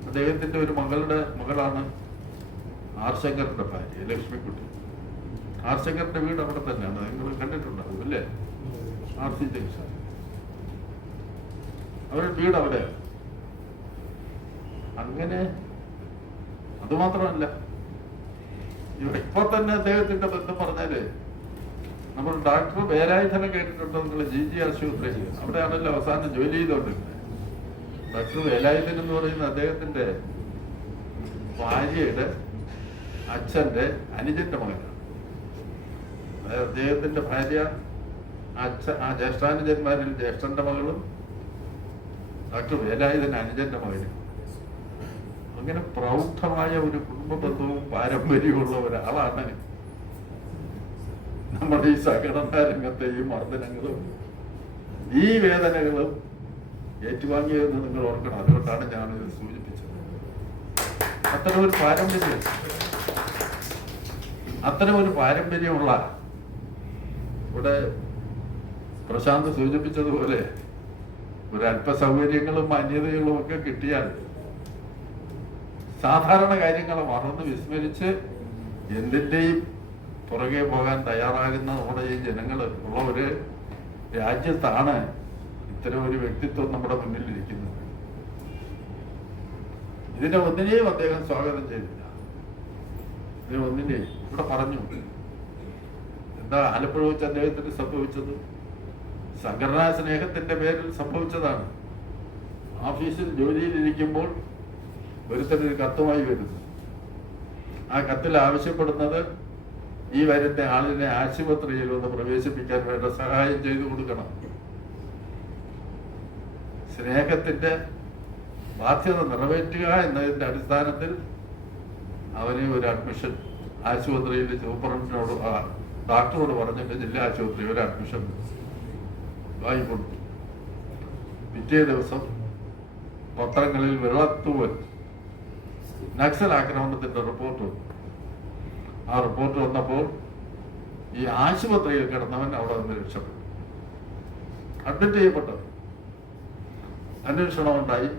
അദ്ദേഹത്തിന്റെ ഒരു മകളാണ് R. ശങ്കറിന്റെ ഭാര്യ ലക്ഷ്മിക്കുട്ടി. R. ശങ്കറിന്റെ വീട് അവിടെ തന്നെയാണ്. നിങ്ങൾ കണ്ടിട്ടുണ്ടാവും അല്ലേ? RC junction. അവരുടെ വീട് അവിടെയാണ്. അങ്ങനെ അതുമാത്രമല്ല, ഇപ്പൊ തന്നെ അദ്ദേഹത്തിന്റെ ബന്ധം പറഞ്ഞാല് നമ്മൾ ഡോക്ടർ വേലായുധനെ കേട്ടിട്ടുണ്ടോ നിങ്ങൾ? GG ആശുപത്രി അവിടെയാണല്ലോ അവസാനം ജോലി ചെയ്തോണ്ടിരുന്നത്. ഡോക്ടർ വേലായുധൻ എന്ന് പറയുന്ന അദ്ദേഹത്തിന്റെ ഭാര്യയുടെ അച്ഛന്റെ അനുജന്റെ മകനാണ്. അതായത് അദ്ദേഹത്തിന്റെ ഭാര്യ ആ ജ്യേഷ്ഠാനുജന്മാരിൽ ജ്യേഷ്ഠന്റെ മകളും ഡോക്ടർ വേലായുധൻ അനുജന്റെ മകനും. അങ്ങനെ പ്രൗഢമായ ഒരു കുടുംബ ബന്ധവും പാരമ്പര്യമുള്ള ഒരാളാണ് നമ്മുടെ ഈ സംഘടനാ രംഗത്തെ ഈ മർദ്ദനങ്ങളും ഈ വേദനകളും ഏറ്റുവാങ്ങിയതെന്ന് നിങ്ങൾ ഓർക്കണം. അതുകൊണ്ടാണ് ഞാനിത് സൂചിപ്പിച്ചത്. അത്തരം ഒരു പാരമ്പര്യമുള്ള ഇവിടെ പ്രശാന്ത് സൂചിപ്പിച്ചതുപോലെ ഒരു അല്പ സൗകര്യങ്ങളും മാന്യതകളും ഒക്കെ കിട്ടിയാൽ സാധാരണ കാര്യങ്ങളെ മറന്ന് വിസ്മരിച്ച് എന്തിൻ്റെയും പുറകെ പോകാൻ തയ്യാറാകുന്ന നമ്മുടെ ഈ ജനങ്ങൾ ഉള്ള ഒരു രാജ്യത്താണ് ഇത്തരം ഒരു വ്യക്തിത്വം നമ്മുടെ മുന്നിലിരിക്കുന്നത്. ഇതിനെ ഒന്നിനെയും അദ്ദേഹം സ്വാഗതം ചെയ്തില്ല. ഇതിനെ ഒന്നിനെയും ഇവിടെ പറഞ്ഞു. എന്താ ആലപ്പുഴ വെച്ച് അദ്ദേഹത്തിന് സംഭവിച്ചത്? സംഘടനാ സ്നേഹത്തിന്റെ പേരിൽ സംഭവിച്ചതാണ്. ഓഫീസിൽ ജോലിയിലിരിക്കുമ്പോൾ ഒരുത്തനൊരു കത്തുമായി വരുന്നു. ആ കത്തിൽ ആവശ്യപ്പെടുന്നത് ഈ വരുന്ന ആളിനെ ആശുപത്രിയിൽ ഒന്ന് പ്രവേശിപ്പിക്കാൻ വേണ്ട സഹായം ചെയ്തു കൊടുക്കണം. സ്നേഹത്തിന്റെ ബാധ്യത നിറവേറ്റുക എന്നതിന്റെ അടിസ്ഥാനത്തിൽ അവന് ഒരു അഡ്മിഷൻ ആശുപത്രിയിൽ സൂപ്രണ്ടിനോട് ഡോക്ടറോട് പറഞ്ഞിട്ട് ജില്ലാ ആശുപത്രി ഒരു അഡ്മിഷൻ വാങ്ങിക്കൊടുത്തു. പിറ്റേ ദിവസം പത്രങ്ങളിൽ വെള്ളത്തൂവൽ നക്സൽ ആക്രമണത്തിന്റെ റിപ്പോർട്ട് വന്നു. ആ റിപ്പോർട്ട് വന്നപ്പോൾ ഈ ആശുപത്രിയിൽ കിടന്നവൻ അവിടെ നിന്ന് രക്ഷപ്പെട്ടു, അഡ്മിറ്റ് ചെയ്യപ്പെട്ടത്. അന്വേഷണം ഉണ്ടായി.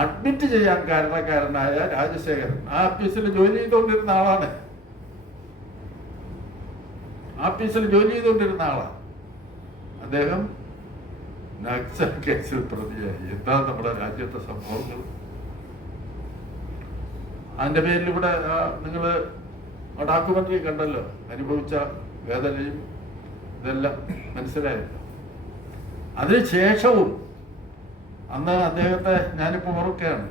അഡ്മിറ്റ് ചെയ്യാൻ കാരണക്കാരനായ രാജശേഖരൻ ആ ഓഫീസിൽ ജോലി ചെയ്തുകൊണ്ടിരുന്ന ആളാണ്. ഓഫീസിൽ ജോലി ചെയ്തുകൊണ്ടിരുന്ന ആളാണ് അദ്ദേഹം. നക്സൽ കേസിൽ പ്രതിയായി. എന്താ നമ്മുടെ രാജ്യത്തെ സംഭവങ്ങൾ? അതിന്റെ പേരിൽ ഇവിടെ നിങ്ങൾ ഡോക്യുമെന്ററി കണ്ടല്ലോ, അനുഭവിച്ച വേദനയും ഇതെല്ലാം മനസ്സിലായല്ലോ. അതിനുശേഷവും അന്ന് അദ്ദേഹത്തെ ഞാനിപ്പോൾ ഓർക്കുകയാണ്,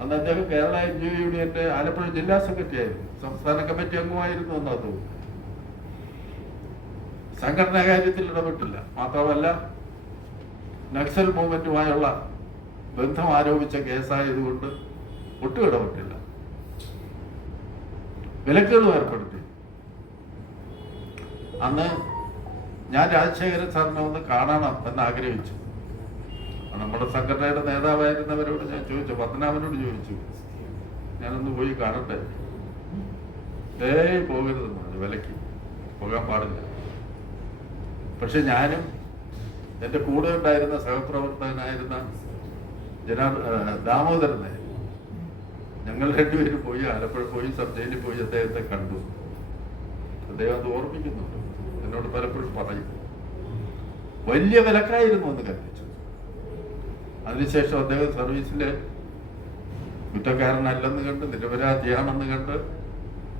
അന്ന് അദ്ദേഹം കേരള NGO യൂണിയന്റെ ആലപ്പുഴ ജില്ലാ സെക്രട്ടറി ആയിരുന്നു, സംസ്ഥാന കമ്മിറ്റി അംഗമായിരുന്നു എന്ന് തോന്നുന്നു. സംഘടനാ കാര്യത്തിൽ ഇടപെട്ടില്ല. മാത്രമല്ല നക്സൽ മൂവ്മെന്റുമായുള്ള ബന്ധം ആരോപിച്ച കേസായതുകൊണ്ട് ഒട്ടും ഇടപെട്ടില്ല, വിലക്കുകളും ഏർപ്പെടുത്തി. അന്ന് ഞാൻ രാജശേഖരൻ സാറിനെ ഒന്ന് കാണണം എന്ന് ആഗ്രഹിച്ചു. നമ്മുടെ സംഘടനയുടെ നേതാവായിരുന്നവരോട് ഞാൻ ചോദിച്ചു, പത്മനാഭനോട് ചോദിച്ചു, ഞാനൊന്ന് പോയി കാണട്ടെ. പോകരുതെന്ന് പറഞ്ഞു, വിലക്ക് പോകാൻ പാടില്ല. പക്ഷെ ഞാനും എൻ്റെ കൂടെ ഉണ്ടായിരുന്ന സഹപ്രവർത്തകനായിരുന്ന ദാമോദരനെ, ഞങ്ങൾ രണ്ടുപേരും പോയി ആലപ്പുഴ പോയി സബ് ജയിലിൽ പോയി അദ്ദേഹത്തെ കണ്ടു. അദ്ദേഹം അത് ഓർമ്മിക്കുന്നുണ്ട്, എന്നോട് പലപ്പോഴും പറയും. വലിയ വിലക്കായിരുന്നു എന്ന് കൽപ്പിച്ചു. അതിനുശേഷം അദ്ദേഹം സർവീസിലെ കുറ്റക്കാരനല്ലെന്ന് കണ്ട്, നിരപരാധിയാണെന്ന് കണ്ട്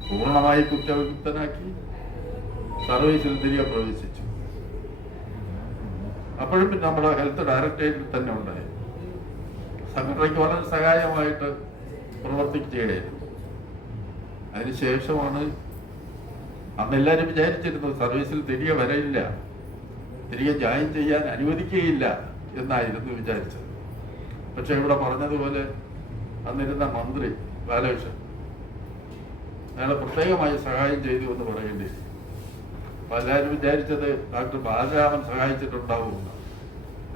പൂർണ്ണമായി കുറ്റവിമുക്തനാക്കി സർവീസിൽ തിരികെ പ്രവേശിച്ചു. അപ്പോഴും പിന്നെ നമ്മുടെ ഹെൽത്ത് ഡയറക്ടറേറ്റിൽ തന്നെ ഉണ്ടായി. സംഘടനയ്ക്ക് വളരെ സഹായമായിട്ട് പ്രവർത്തിക്കുകയായിരുന്നു. അതിനുശേഷമാണ് അന്ന് എല്ലാവരും വിചാരിച്ചിരുന്നത് സർവീസിൽ തിരികെ വരയില്ല, തിരികെ ജോയിൻ ചെയ്യാൻ അനുവദിക്കുകയില്ല എന്നായിരുന്നു വിചാരിച്ചത്. പക്ഷെ ഇവിടെ പറഞ്ഞതുപോലെ അന്നിരുന്ന മന്ത്രി ബാലകൃഷ്ണൻ അയാളെ പ്രത്യേകമായി സഹായം ചെയ്തു എന്ന് പറയേണ്ടി. അപ്പൊ എല്ലാവരും വിചാരിച്ചത് ഡോക്ടർ ബാലരാമൻ സഹായിച്ചിട്ടുണ്ടാവുമെന്ന്.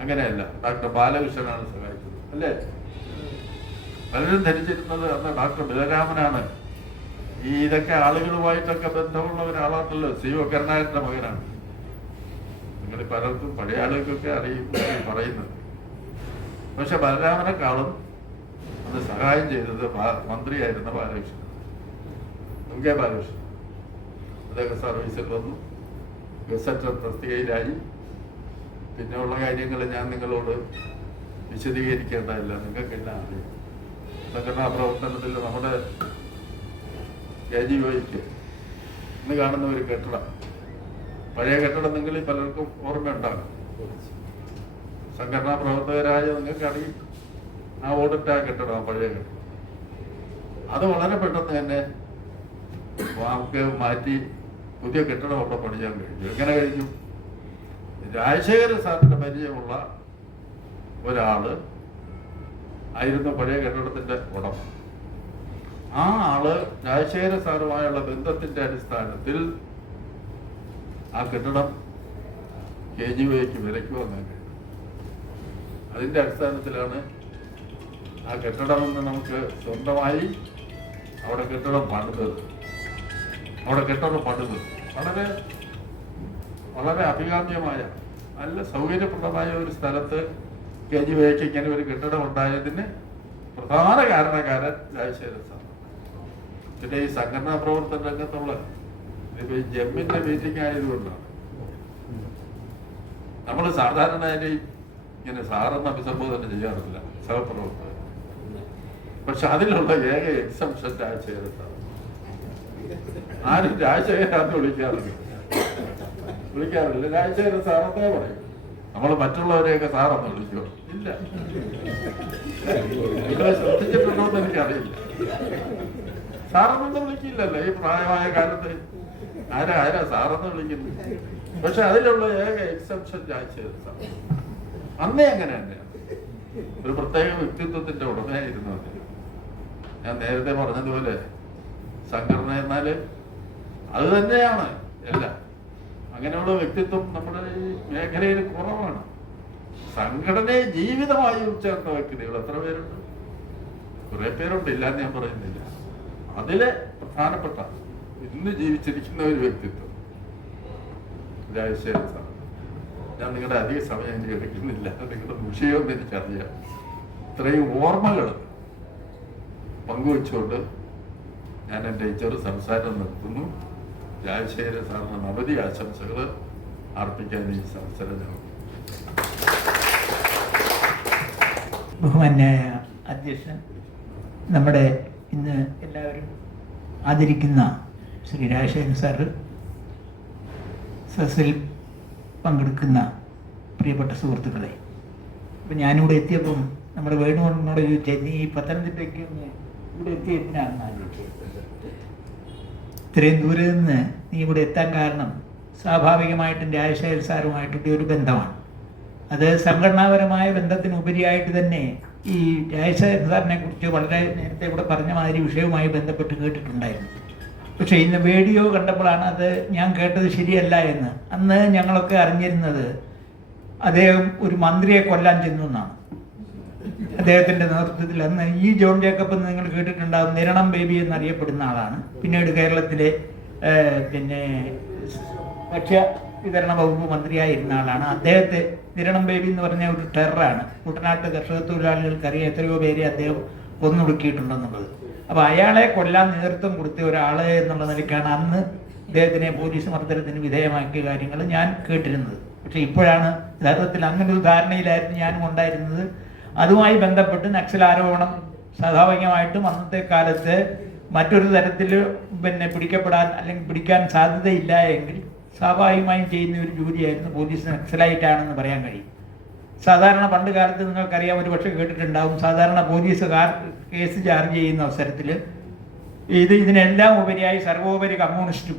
അങ്ങനെയല്ല, ഡോക്ടർ ബാലകൃഷ്ണനാണ് സഹായിച്ചത്, അല്ലേ? പലരും ധരിച്ചിരുന്നത് അന്ന് ഡോക്ടർ ബലരാമനാണ്. ഇതൊക്കെ ആളുകളുമായിട്ടൊക്കെ ബന്ധമുള്ള ഒരാളാണല്ലോ, CO കരുണാകരന്റെ മകനാണ്. നിങ്ങൾ പലർക്കും പഴയ ആളുകൾക്കൊക്കെ അറിയും പറയുന്നത്. പക്ഷെ ബലരാമനെക്കാളും അത് സഹായം ചെയ്തത് മന്ത്രിയായിരുന്ന ബാലകൃഷ്ണൻ, MK ബാലകൃഷ്ണൻ. അദ്ദേഹം സർവീസിൽ വന്നു, ഗസറ്റർ തസ്തികയിലായി. പിന്നെയുള്ള കാര്യങ്ങൾ ഞാൻ നിങ്ങളോട് വിശദീകരിക്കേണ്ടതില്ല, നിങ്ങൾക്കെല്ലാം അറിയാം. സംഘടനാ പ്രവർത്തനത്തിൽ നമ്മുടെ KGOയ്ക്ക് ഇന്ന് കാണുന്ന ഒരു കെട്ടിടം, പഴയ കെട്ടിടം നിങ്ങളിൽ പലർക്കും ഓർമ്മയുണ്ടാകും. സംഘടനാ പ്രവർത്തകരായ നിങ്ങൾക്കറിയും, ആ ഓടിട്ട കെട്ടിടം, പഴയ കെട്ടിടം. അത് വളരെ പെട്ടെന്ന് തന്നെ നമുക്ക് മാറ്റി പുതിയ കെട്ടിടം അവിടെ പണിയാൻ കഴിഞ്ഞു. എങ്ങനെ കഴിഞ്ഞു? രാജശേഖര സാറിന്റെ പരിചയമുള്ള ഒരാള് ആയിരുന്നു പഴയ കെട്ടിടത്തിന്റെ ഉടമ. ആ ആള് രാജശേഖര സാറുമായുള്ള ബന്ധത്തിന്റെ അടിസ്ഥാനത്തിൽ ആ കെട്ടിടം KGOയ്ക്ക് വിലയ്ക്ക് വാങ്ങാൻ കഴിയും. അതിന്റെ അടിസ്ഥാനത്തിലാണ് ആ കെട്ടിടമെന്ന് നമുക്ക് സ്വന്തമായി അവിടെ കെട്ടിടം പണിതത്. വളരെ വളരെ അഭികാമ്യമായ നല്ല സൗകര്യപ്രദമായ ഒരു സ്ഥലത്ത് KGOയ്ക്ക് ഇങ്ങനെ ഒരു കെട്ടിടം ഉണ്ടായതിന് പ്രധാന കാരണക്കാരൻ രാജശേഖരൻ സാർ. പിന്നെ ഈ സംഘടനാ പ്രവർത്തന രംഗത്തുള്ള ഇപ്പൊ ഈ ജമ്മിന്റെ മീറ്റിംഗ് ആയതുകൊണ്ടാണ് നമ്മൾ സാധാരണ ഇങ്ങനെ സാറെന്ന് അഭിസംബോധന ചെയ്യാറില്ല സഹപ്രവർത്തകർ. പക്ഷെ അതിലുള്ള ഏക എക്സംഷൻ രാജശേഖരൻ സാർ. ആരും രാജശേഖരാന്ന് വിളിക്കാറില്ല. രാജശേഖരൻ സാറെന്നേ പറയും. നമ്മൾ മറ്റുള്ളവരെയൊക്കെ സാറെന്ന് വിളിക്കുമോ? ഇല്ല. നിങ്ങളെ ശ്രദ്ധിച്ചിട്ടുണ്ടോ എന്ന് എനിക്കറിയില്ല. സാറെന്നൊന്നും വിളിക്കില്ലല്ലോ ഈ പ്രായമായ കാലത്ത്. ആരാ സാറെന്ന് വിളിക്കുന്നു? പക്ഷെ അതിലുള്ള ഏക എക്സെപ്ഷൻ രാജശേഖരൻ സാർ. അന്നേ അങ്ങനെ തന്നെയാണ്. ഒരു പ്രത്യേക വ്യക്തിത്വത്തിന്റെ ഉടമയായിരുന്നു. ഞാൻ നേരത്തെ പറഞ്ഞതുപോലെ സംഘടന എന്നാല് അത് തന്നെയാണ് എല്ലാം. അങ്ങനെയുള്ള വ്യക്തിത്വം നമ്മുടെ ഈ മേഖലയിൽ കുറവാണ്. സംഘടനയെ ജീവിതമായി ഉൾച്ചേർന്ന വ്യക്തികൾ എത്ര പേരുണ്ട്? കുറെ പേരുണ്ട്, ഇല്ലാന്ന് ഞാൻ പറയുന്നില്ല. അതിലെ പ്രധാനപ്പെട്ട ഇന്ന് ജീവിച്ചിരിക്കുന്ന ഒരു വ്യക്തിത്വം രാജശേഖരൻ സാർ. ഞാൻ നിങ്ങളുടെ അധിക സമയം എനിക്ക് എടുക്കുന്നില്ല, നിങ്ങളുടെ വിഷയമെന്ന് എനിക്കറിയാം. ഇത്രയും ഓർമ്മകൾ പങ്കുവെച്ചുകൊണ്ട് ഞാൻ എൻ്റെ ചെറു സംസാരം നിർത്തുന്നു. രാജശേഖരൻ സാറിന് നവതി ആശംസകൾ അർപ്പിക്കാൻ ഈ അവസരം ഞാൻ. ബഹുമാന്യായ അധ്യക്ഷൻ, നമ്മുടെ ഇന്ന് എല്ലാവരും ആദരിക്കുന്ന ശ്രീ രാജശേഖരൻ സാറ്, സദസ്സിൽ പങ്കെടുക്കുന്ന പ്രിയപ്പെട്ട സുഹൃത്തുക്കളെ, ഇപ്പം ഞാനിവിടെ എത്തിയപ്പം നമ്മുടെ വേണുവിനോട് ചോദിച്ചാൽ നീ പത്തനംതിട്ടയ്ക്ക് ഇവിടെ എത്തിയ എന്തിനാണെന്ന് ആലോചിച്ചത്. ഇത്രയും ദൂരെ നിന്ന് നീ ഇവിടെ എത്താൻ കാരണം സ്വാഭാവികമായിട്ടും രാജശേഖരൻ സാറുമായിട്ടുള്ള ഒരു ബന്ധമാണ്. അത് സംഘടനാപരമായ ബന്ധത്തിനുപരിയായിട്ട് തന്നെ ഈ രാജശേഖരൻ സാറിനെ കുറിച്ച് വളരെ നേരത്തെ ഇവിടെ പറഞ്ഞ മാതിരി വിഷയവുമായി ബന്ധപ്പെട്ട് കേട്ടിട്ടുണ്ടായിരുന്നു. പക്ഷേ ഇന്ന് വീഡിയോ കണ്ടപ്പോഴാണ് അത് ഞാൻ കേട്ടത് ശരിയല്ല എന്ന്. അന്ന് ഞങ്ങളൊക്കെ അറിഞ്ഞിരുന്നത് അദ്ദേഹം ഒരു മന്ത്രിയെ കൊല്ലാൻ ചെന്നു എന്നാണ്. അദ്ദേഹത്തിൻ്റെ നേതൃത്വത്തിൽ അന്ന് ഈ ജോൺ ജേക്കബ് എന്ന് നിങ്ങൾ കേട്ടിട്ടുണ്ടാകും, നിരണം ബേബി എന്നറിയപ്പെടുന്ന ആളാണ്. പിന്നീട് കേരളത്തിലെ ഭക്ഷ്യ വിതരണ വകുപ്പ് മന്ത്രിയായിരുന്ന ആളാണ്. അദ്ദേഹത്തെ നിരണം ബേബി എന്ന് പറഞ്ഞ ഒരു ടെററാണ്. കുട്ടനാട്ട് കർഷക തൊഴിലാളികൾക്കറിയാം എത്രയോ പേരെ അദ്ദേഹം കൊന്നൊടുക്കിയിട്ടുണ്ടെന്നുള്ളത്. അപ്പോൾ അയാളെ കൊല്ലാൻ നേതൃത്വം കൊടുത്ത ഒരാൾ എന്നുള്ള നിലയ്ക്കാണ് അന്ന് അദ്ദേഹത്തിനെ പോലീസ് മർദ്ദനത്തിന് വിധേയമാക്കിയ കാര്യങ്ങൾ ഞാൻ കേട്ടിരുന്നത്. പക്ഷേ ഇപ്പോഴാണ് യഥാർത്ഥത്തിൽ അങ്ങനൊരു ധാരണയിലായിരുന്നു ഞാനും ഉണ്ടായിരുന്നത്. അതുമായി ബന്ധപ്പെട്ട് നക്സൽ ആരോപണം സ്വാഭാവികമായിട്ടും അന്നത്തെ കാലത്ത് മറ്റൊരു തരത്തിൽ പിടിക്കപ്പെടാൻ അല്ലെങ്കിൽ പിടിക്കാൻ സാധ്യതയില്ല എങ്കിൽ സ്വാഭാവികമായും ചെയ്യുന്ന ഒരു ജോലിയായിരുന്നു പോലീസ് നക്സലായിട്ടാണെന്ന് പറയാൻ കഴിയും. സാധാരണ പണ്ട് കാലത്ത് നിങ്ങൾക്കറിയാം, ഒരു പക്ഷേ കേട്ടിട്ടുണ്ടാവും, സാധാരണ പോലീസുകാർ കേസ് ചാർജ് ചെയ്യുന്ന അവസരത്തിൽ ഇതിനെല്ലാം ഉപരിയായി സർവോപരി കമ്മ്യൂണിസ്റ്റും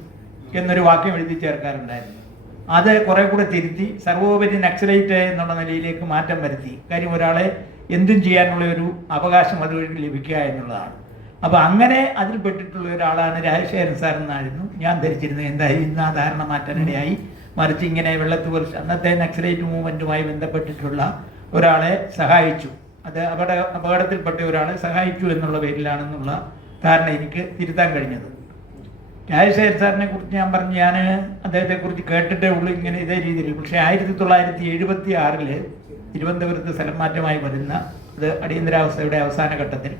എന്നൊരു വാക്യം എഴുതി ചേർക്കാറുണ്ടായിരുന്നു. അത് കുറെ കൂടെ തിരുത്തി സർവോപരി നക്സലൈറ്റ് എന്നുള്ള നിലയിലേക്ക് മാറ്റം വരുത്തി. കാര്യം ഒരാളെ എന്തും ചെയ്യാനുള്ള ഒരു അവകാശം അതുവഴി ലഭിക്കുക എന്നുള്ളതാണ്. അപ്പോൾ അങ്ങനെ അതിൽപ്പെട്ടിട്ടുള്ള ഒരാളാണ് രാജശേഖരൻ സാർ എന്നായിരുന്നു ഞാൻ ധരിച്ചിരുന്നത്. എന്തായാലും ഇന്ന് ആ ധാരണ മാറ്റാനിടയായി. മറിച്ച് ഇങ്ങനെ വെള്ളത്തുകുറിച്ച് അന്നത്തെ നക്സലൈറ്റ് മൂവ്മെൻറ്റുമായി ബന്ധപ്പെട്ടിട്ടുള്ള ഒരാളെ സഹായിച്ചു, അത് അപകടത്തിൽപ്പെട്ട ഒരാളെ സഹായിച്ചു എന്നുള്ള പേരിലാണെന്നുള്ള ധാരണ എനിക്ക് തിരുത്താൻ കഴിഞ്ഞത്. രാജശേഖരൻ സാറിനെ കുറിച്ച് ഞാൻ പറഞ്ഞു, ഞാൻ അദ്ദേഹത്തെക്കുറിച്ച് കേട്ടിട്ടേ ഉള്ളൂ ഇങ്ങനെ ഇതേ രീതിയിൽ. പക്ഷേ 1976 തിരുവനന്തപുരത്ത് സ്ഥലം മാറ്റമായി വരുന്ന, അത് അടിയന്തരാവസ്ഥയുടെ അവസാന ഘട്ടത്തിൽ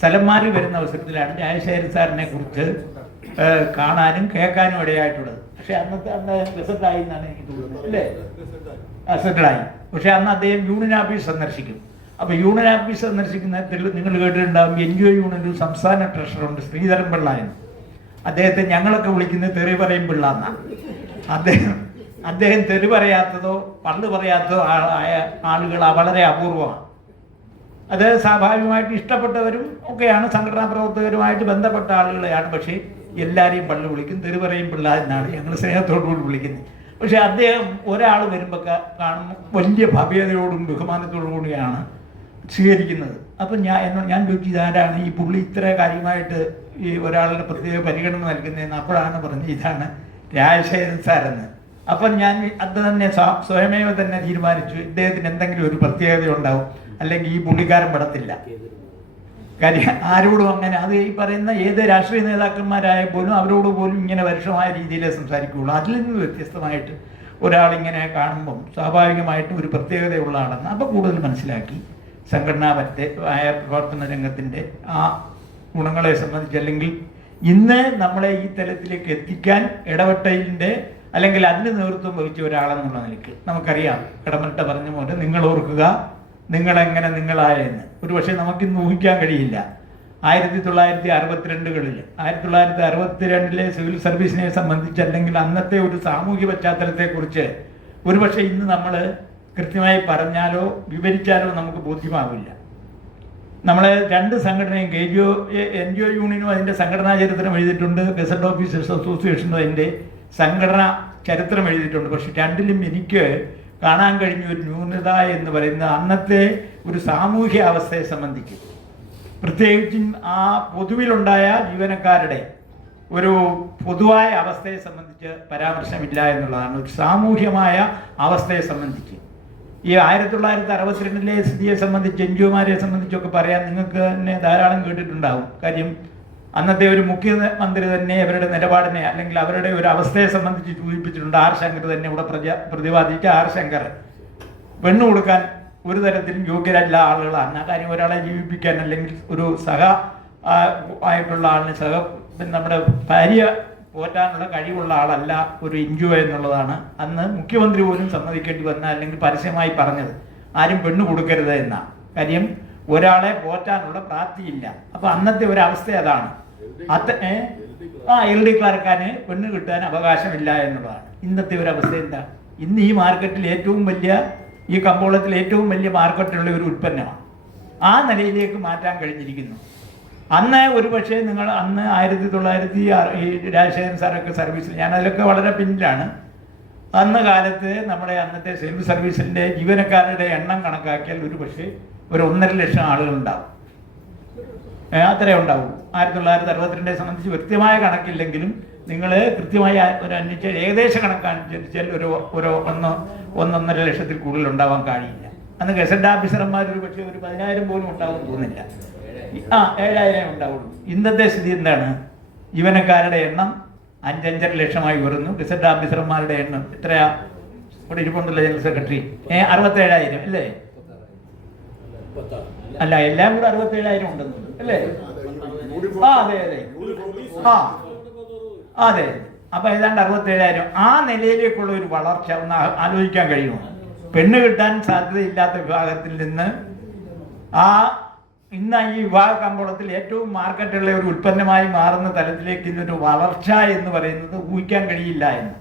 സ്ഥലം മാറി വരുന്ന അവസരത്തിലാണ് രാജശേഖരൻ സാറിനെ കുറിച്ച് കാണാനും കേൾക്കാനും ഇടയായിട്ടുള്ളത്. പക്ഷെ അന്ന് ഗസറ്റായി എന്നാണ് എനിക്ക് തോന്നുന്നത്, അല്ലേ? ഗസറ്റായി. പക്ഷെ അന്ന് അദ്ദേഹം യൂണിയൻ ഓഫീസ് സന്ദർശിക്കും. അപ്പോൾ യൂണിയൻ ഓഫീസ് സന്ദർശിക്കുന്നതിൽ നിങ്ങൾ കേട്ടിട്ടുണ്ടാകും, NGO യൂണിയൻ സംസ്ഥാന ട്രഷറുണ്ട് ശ്രീധരൻ പിള്ള എന്ന്. അദ്ദേഹത്തെ ഞങ്ങളൊക്കെ വിളിക്കുന്നത് തെറി പറയും പിള്ള എന്നാണ്. അദ്ദേഹം തെറി പറയാത്തതോ പള്ളു പറയാത്തതോ ആയ ആളുകൾ വളരെ അപൂർവമാണ്. അത് സ്വാഭാവികമായിട്ട് ഇഷ്ടപ്പെട്ടവരും ഒക്കെയാണ്, സംഘടനാ പ്രവർത്തകരുമായിട്ട് ബന്ധപ്പെട്ട ആളുകളെയാണ്. പക്ഷേ എല്ലാവരെയും പള്ളി വിളിക്കും, തെറി പറയും പിള്ള എന്നാണ് ഞങ്ങൾ സ്നേഹത്തോടുകൂടി വിളിക്കുന്നത്. പക്ഷേ അദ്ദേഹം ഒരാൾ വരുമ്പോൾ കാണുമ്പോൾ വലിയ ഭവ്യതയോടും ബഹുമാനത്തോടു കൂടിയാണ് സ്വീകരിക്കുന്നത്. അപ്പം ഞാൻ ചോദിച്ചു, ഇതാരാണ് ഈ പുള്ളി ഇത്ര കാര്യമായിട്ട് ഈ ഒരാളുടെ പ്രത്യേക പരിഗണന നൽകുന്നതെന്ന്. അപ്പോഴാണ് പറഞ്ഞത് ഇതാണ് രാജശേഖരൻ സാറെന്ന്. അപ്പം ഞാൻ അത് തന്നെ സ്വയമേവ തന്നെ തീരുമാനിച്ചു, ഇദ്ദേഹത്തിന് എന്തെങ്കിലും ഒരു പ്രത്യേകത ഉണ്ടാവും, അല്ലെങ്കിൽ ഈ പുള്ളിക്കാരൻ പെടത്തില്ല. കാര്യം ആരോടും അങ്ങനെ, അത് ഈ പറയുന്ന ഏത് രാഷ്ട്രീയ നേതാക്കന്മാരായ പോലും അവരോട് പോലും ഇങ്ങനെ പരുഷമായ രീതിയിലേ സംസാരിക്കുകയുള്ളൂ. അതിൽ നിന്ന് വ്യത്യസ്തമായിട്ട് ഒരാളിങ്ങനെ കാണുമ്പം സ്വാഭാവികമായിട്ടും ഒരു പ്രത്യേകതയുള്ള ആളെന്ന് അപ്പോൾ കൂടുതൽ മനസ്സിലാക്കി സംഘടനാപരമായ പ്രവർത്തന രംഗത്തിൻ്റെ ആ ഗുണങ്ങളെ സംബന്ധിച്ച്, അല്ലെങ്കിൽ ഇന്ന് നമ്മളെ ഈ തലത്തിലേക്ക് എത്തിക്കാൻ ഇടവെട്ടലിൻ്റെ അല്ലെങ്കിൽ അതിന് നേതൃത്വം വഹിച്ച ഒരാളെന്നുള്ള നിലയ്ക്ക് നമുക്കറിയാം. കടമനിട്ട പറഞ്ഞ പോലെ നിങ്ങൾ ഓർക്കുക നിങ്ങളെങ്ങനെ നിങ്ങളായെന്ന്. ഒരു പക്ഷേ നമുക്കിന്ന് ഊഹിക്കാൻ കഴിയില്ല. 1962 1962 സിവിൽ സർവീസിനെ സംബന്ധിച്ച്, അല്ലെങ്കിൽ അന്നത്തെ ഒരു സാമൂഹ്യ പശ്ചാത്തലത്തെക്കുറിച്ച് ഒരു പക്ഷേ ഇന്ന് നമ്മൾ കൃത്യമായി പറഞ്ഞാലോ വിവരിച്ചാലോ നമുക്ക് ബോധ്യമാവില്ല. നമ്മൾ രണ്ട് സംഘടനയും NGO യൂണിയനും അതിൻ്റെ സംഘടനാ ചരിത്രം എഴുതിയിട്ടുണ്ട്, ഗസറ്റ് ഓഫീസേഴ്സ് അസോസിയേഷനും അതിൻ്റെ സംഘടനാ ചരിത്രം എഴുതിയിട്ടുണ്ട്. പക്ഷെ രണ്ടിലും എനിക്ക് കാണാൻ കഴിഞ്ഞ ഒരു ന്യൂനത എന്ന് പറയുന്നത് അന്നത്തെ ഒരു സാമൂഹ്യ അവസ്ഥയെ സംബന്ധിച്ച്, പ്രത്യേകിച്ചും ആ പൊതുവിലുണ്ടായ ജീവനക്കാരുടെ ഒരു പൊതുവായ അവസ്ഥയെ സംബന്ധിച്ച് പരാമർശമില്ല എന്നുള്ളതാണ്. ഒരു സാമൂഹ്യമായ അവസ്ഥയെ സംബന്ധിച്ച് ഈ 1962 സ്ഥിതിയെ സംബന്ധിച്ച് NGOമാരെ സംബന്ധിച്ചൊക്കെ പറയാൻ നിങ്ങൾക്ക് തന്നെ ധാരാളം കേട്ടിട്ടുണ്ടാവും. കാര്യം അന്നത്തെ ഒരു മുഖ്യമന്ത്രി തന്നെ അവരുടെ നിലപാടിനെ അല്ലെങ്കിൽ അവരുടെ ഒരു അവസ്ഥയെ സംബന്ധിച്ച് സൂചിപ്പിച്ചിട്ടുണ്ട്. ആർ ശങ്കർ തന്നെ ഇവിടെ പ്രതിപാദിച്ച ആർ ശങ്കർ പെണ്ണു കൊടുക്കാൻ ഒരു തരത്തിലും യോഗ്യരല്ല ആളുകളാണ്. ആ കാര്യം ഒരാളെ ജീവിപ്പിക്കാൻ അല്ലെങ്കിൽ ഒരു ആയിട്ടുള്ള ആളിന് നമ്മുടെ ഭാര്യ പോറ്റാനുള്ള കഴിവുള്ള ആളല്ല ഒരു ഇഞ്ചു എന്നുള്ളതാണ് അന്ന് മുഖ്യമന്ത്രി പോലും സമ്മതിക്കേണ്ടി വന്ന അല്ലെങ്കിൽ പരസ്യമായി പറഞ്ഞത്. ആരും പെണ്ണു കൊടുക്കരുത് എന്ന കാര്യം ഒരാളെ പോറ്റാനുള്ള പ്രാപ്തിയില്ല. അപ്പൊ അന്നത്തെ ഒരു അവസ്ഥ അതാണ്. LD ക്ലർക്കാന് പെണ്ണ് കിട്ടാൻ അവകാശമില്ല എന്നുള്ളതാണ് ഇന്നത്തെ ഒരു അവസ്ഥ. എന്താ ഇന്ന് ഈ മാർക്കറ്റിൽ ഏറ്റവും വലിയ ഈ കമ്പോളത്തിൽ ഏറ്റവും വലിയ മാർക്കറ്റുള്ള ഒരു ഉൽപ്പന്നമാണ്. ആ നിലയിലേക്ക് മാറ്റാൻ കഴിഞ്ഞിരിക്കുന്നു. അന്ന് ഒരു പക്ഷേ നിങ്ങൾ അന്ന് 1900 രാജശേഖരൻ സാറൊക്കെ സർവീസിൽ, ഞാൻ അതിലൊക്കെ വളരെ പിന്നിലാണ്. അന്ന് കാലത്ത് നമ്മുടെ അന്നത്തെ സിവിൽ സർവീസിൻ്റെ ജീവനക്കാരുടെ എണ്ണം കണക്കാക്കിയാൽ ഒരു പക്ഷേ ഒരു 1.5 ലക്ഷം ആളുകളുണ്ടാവും. അത്രേ ഉണ്ടാവും. 1962 സംബന്ധിച്ച് വ്യക്തമായ കണക്കില്ലെങ്കിലും നിങ്ങൾ കൃത്യമായി ഒരു അന്വേഷിച്ചാൽ ഏകദേശ കണക്കനുസരിച്ചാൽ ഒരു 1.5 ലക്ഷത്തിൽ കൂടുതൽ ഉണ്ടാവാൻ കഴിയില്ല. അന്ന് ഗസറ്റ് ഓഫീസർമാർ ഒരു പക്ഷേ ഒരു 10,000 പോലും ഉണ്ടാവും തോന്നില്ല. 7,000 ഉണ്ടാവുള്ളൂ. ഇന്നത്തെ സ്ഥിതി എന്താണ്? ജീവനക്കാരുടെ എണ്ണം 5-5.5 ലക്ഷമായി ഉയർന്നു. ഗസറ്റ് ഓഫീസർമാരുടെ എണ്ണം എത്രയാ? ഇവിടെ ഇരിപ്പുണ്ടല്ലോ ജനറൽ സെക്രട്ടറി, 67,000 അല്ലേ? അല്ല, എല്ലാം കൂടെ 67,000 ഉണ്ടെന്ന് അല്ലേ? അതെ. അപ്പൊ ഏതാണ്ട് 67,000. ആ നിലയിലേക്കുള്ള ഒരു വളർച്ച ഒന്ന് ആലോചിക്കാൻ കഴിയുമോ? പെണ്ണ് കിട്ടാൻ സാധ്യതയില്ലാത്ത വിഭാഗത്തിൽ നിന്ന് ഇന്ന് ഈ വിഭാഗ കമ്പോളത്തിൽ ഏറ്റവും മാർക്കറ്റുള്ള ഒരു ഉൽപ്പന്നമായി മാറുന്ന തലത്തിലേക്ക് ഇന്നൊരു വളർച്ച എന്ന് പറയുന്നത് ഊഹിക്കാൻ കഴിയില്ല എന്ന്.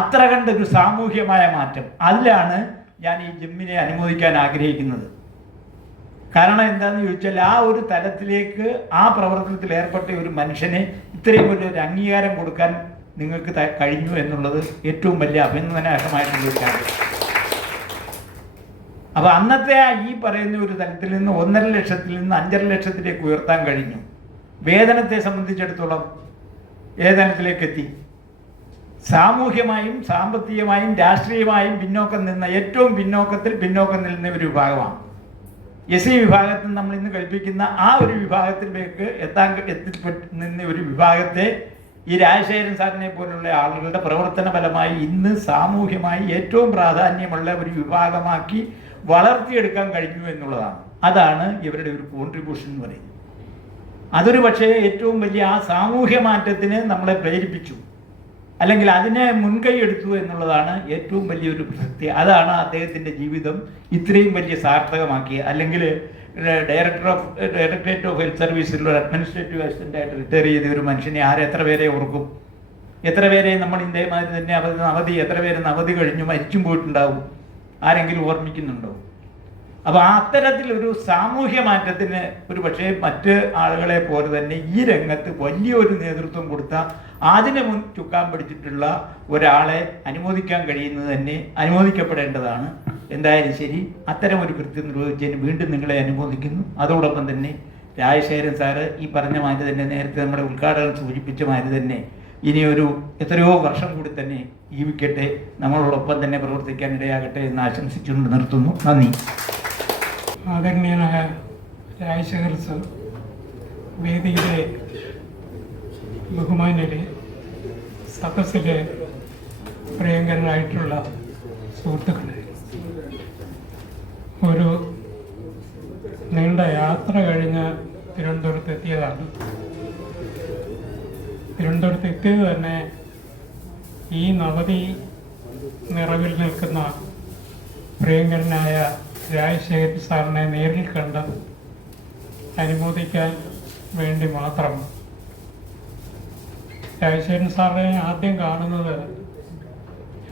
അത്ര കണ്ടൊരു സാമൂഹ്യമായ മാറ്റം. അതിലാണ് ഞാൻ ഈ ജിമ്മിനെ അനുമോദിക്കാൻ ആഗ്രഹിക്കുന്നത്. കാരണം എന്താണെന്ന് ചോദിച്ചാൽ ആ ഒരു തലത്തിലേക്ക് ആ പ്രവർത്തനത്തിൽ ഏർപ്പെട്ട ഒരു മനുഷ്യനെ ഇത്രയും വലിയൊരു അംഗീകാരം കൊടുക്കാൻ നിങ്ങൾക്ക് കഴിഞ്ഞു എന്നുള്ളത് ഏറ്റവും വലിയ അഭിനന്ദനാർഹമായിട്ടുള്ളൊരു കാര്യം. അപ്പോൾ അന്നത്തെ ഈ പറയുന്ന ഒരു തലത്തിൽ നിന്ന് 1.5 ലക്ഷത്തിൽ നിന്ന് 5.5 ലക്ഷത്തിലേക്ക് ഉയർത്താൻ കഴിഞ്ഞു. വേതനത്തെ സംബന്ധിച്ചിടത്തോളം ഏതനത്തിലേക്ക് എത്തി? സാമൂഹ്യമായും സാമ്പത്തികമായും രാഷ്ട്രീയമായും പിന്നോക്കം നിന്ന ഏറ്റവും പിന്നോക്കം നിന്ന ഒരു വിഭാഗമാണ്. SC വിഭാഗത്തിൽ നമ്മൾ ഇന്ന് കൽപ്പിക്കുന്ന ആ ഒരു വിഭാഗത്തിലേക്ക് നിന്ന ഒരു വിഭാഗത്തെ ഈ രാജശേഖരൻ സാറിനെ പോലുള്ള ആളുകളുടെ പ്രവർത്തന ഫലമായി ഇന്ന് സാമൂഹ്യമായി ഏറ്റവും പ്രാധാന്യമുള്ള ഒരു വിഭാഗമാക്കി വളർത്തിയെടുക്കാൻ കഴിഞ്ഞു എന്നുള്ളതാണ്. അതാണ് ഇവരുടെ ഒരു കോൺട്രിബ്യൂഷൻ എന്ന് പറയുന്നത്. അതൊരു പക്ഷേ ഏറ്റവും വലിയ ആ സാമൂഹ്യ മാറ്റത്തിന് നമ്മളെ പ്രേരിപ്പിച്ചു, അല്ലെങ്കിൽ അതിനെ മുൻകൈ എടുത്തു എന്നുള്ളതാണ് ഏറ്റവും വലിയൊരു പ്രസക്തി. അതാണ് അദ്ദേഹത്തിൻ്റെ ജീവിതം ഇത്രയും വലിയ സാർത്ഥകമാക്കിയത്. അല്ലെങ്കിൽ ഡയറക്ടറേറ്റ് ഓഫ് ഹെൽത്ത് സർവീസിലുള്ള അഡ്മിനിസ്ട്രേറ്റീവ് അസിസ്റ്റൻ്റായിട്ട് റിട്ടയർ ചെയ്ത ഒരു മനുഷ്യനെ എത്ര പേരെ ഓർക്കും? എത്ര പേരെ നമ്മൾ ഇന്ത്യമാതിരി തന്നെ എത്ര പേര് അവധി കഴിഞ്ഞു മരിച്ചും പോയിട്ടുണ്ടാവും? ആരെങ്കിലും ഓർമ്മിക്കുന്നുണ്ടോ? അപ്പോൾ അത്തരത്തിലൊരു സാമൂഹ്യ മാറ്റത്തിന് ഒരു പക്ഷേ മറ്റ് ആളുകളെ പോലെ തന്നെ ഈ രംഗത്ത് വലിയൊരു നേതൃത്വം കൊടുത്ത അതിനെ ചുക്കാൻ പിടിച്ചിട്ടുള്ള ഒരാളെ അനുമോദിക്കാൻ കഴിയുന്നത് തന്നെ അനുമോദിക്കപ്പെടേണ്ടതാണ്. എന്തായാലും ശരി, അത്തരം ഒരു കൃത്യം നിർവഹിച്ചതിന് വീണ്ടും നിങ്ങളെ അനുമോദിക്കുന്നു. അതോടൊപ്പം തന്നെ രാജശേഖരൻ സാറ് ഈ പറഞ്ഞ മാതിരി തന്നെ നേരത്തെ നമ്മുടെ ഉദ്ഘാടനം സൂചിപ്പിച്ച മാതിരി തന്നെ ഇനിയൊരു എത്രയോ വർഷം കൂടി തന്നെ ജീവിക്കട്ടെ, നമ്മളോടൊപ്പം തന്നെ പ്രവർത്തിക്കാൻ ഇടയാകട്ടെ എന്ന് ആശംസിച്ചുകൊണ്ട് നിർത്തുന്നു. നന്ദി. ആദരണീയനായ രാജശേഖർ സർ, വേദിയിലെ ബഹുമാന്യരെ, സദസ്സിലെ പ്രിയങ്കരനായിട്ടുള്ള സുഹൃത്തുക്കളെ, ഒരു നീണ്ട യാത്ര കഴിഞ്ഞ് തിരുവനന്തപുരത്ത് എത്തിയതാണ്. തിരുവനന്തപുരത്ത് എത്തിയത് തന്നെ ഈ നവതി നിറവിൽ നിൽക്കുന്ന പ്രിയങ്കരനായ രാജശേഖരൻ സാറിനെ നേരിൽ കണ്ട് അനുമോദിക്കാൻ വേണ്ടി മാത്രം. രാജശേഖരൻ സാറിനെ ആദ്യം കാണുന്നത്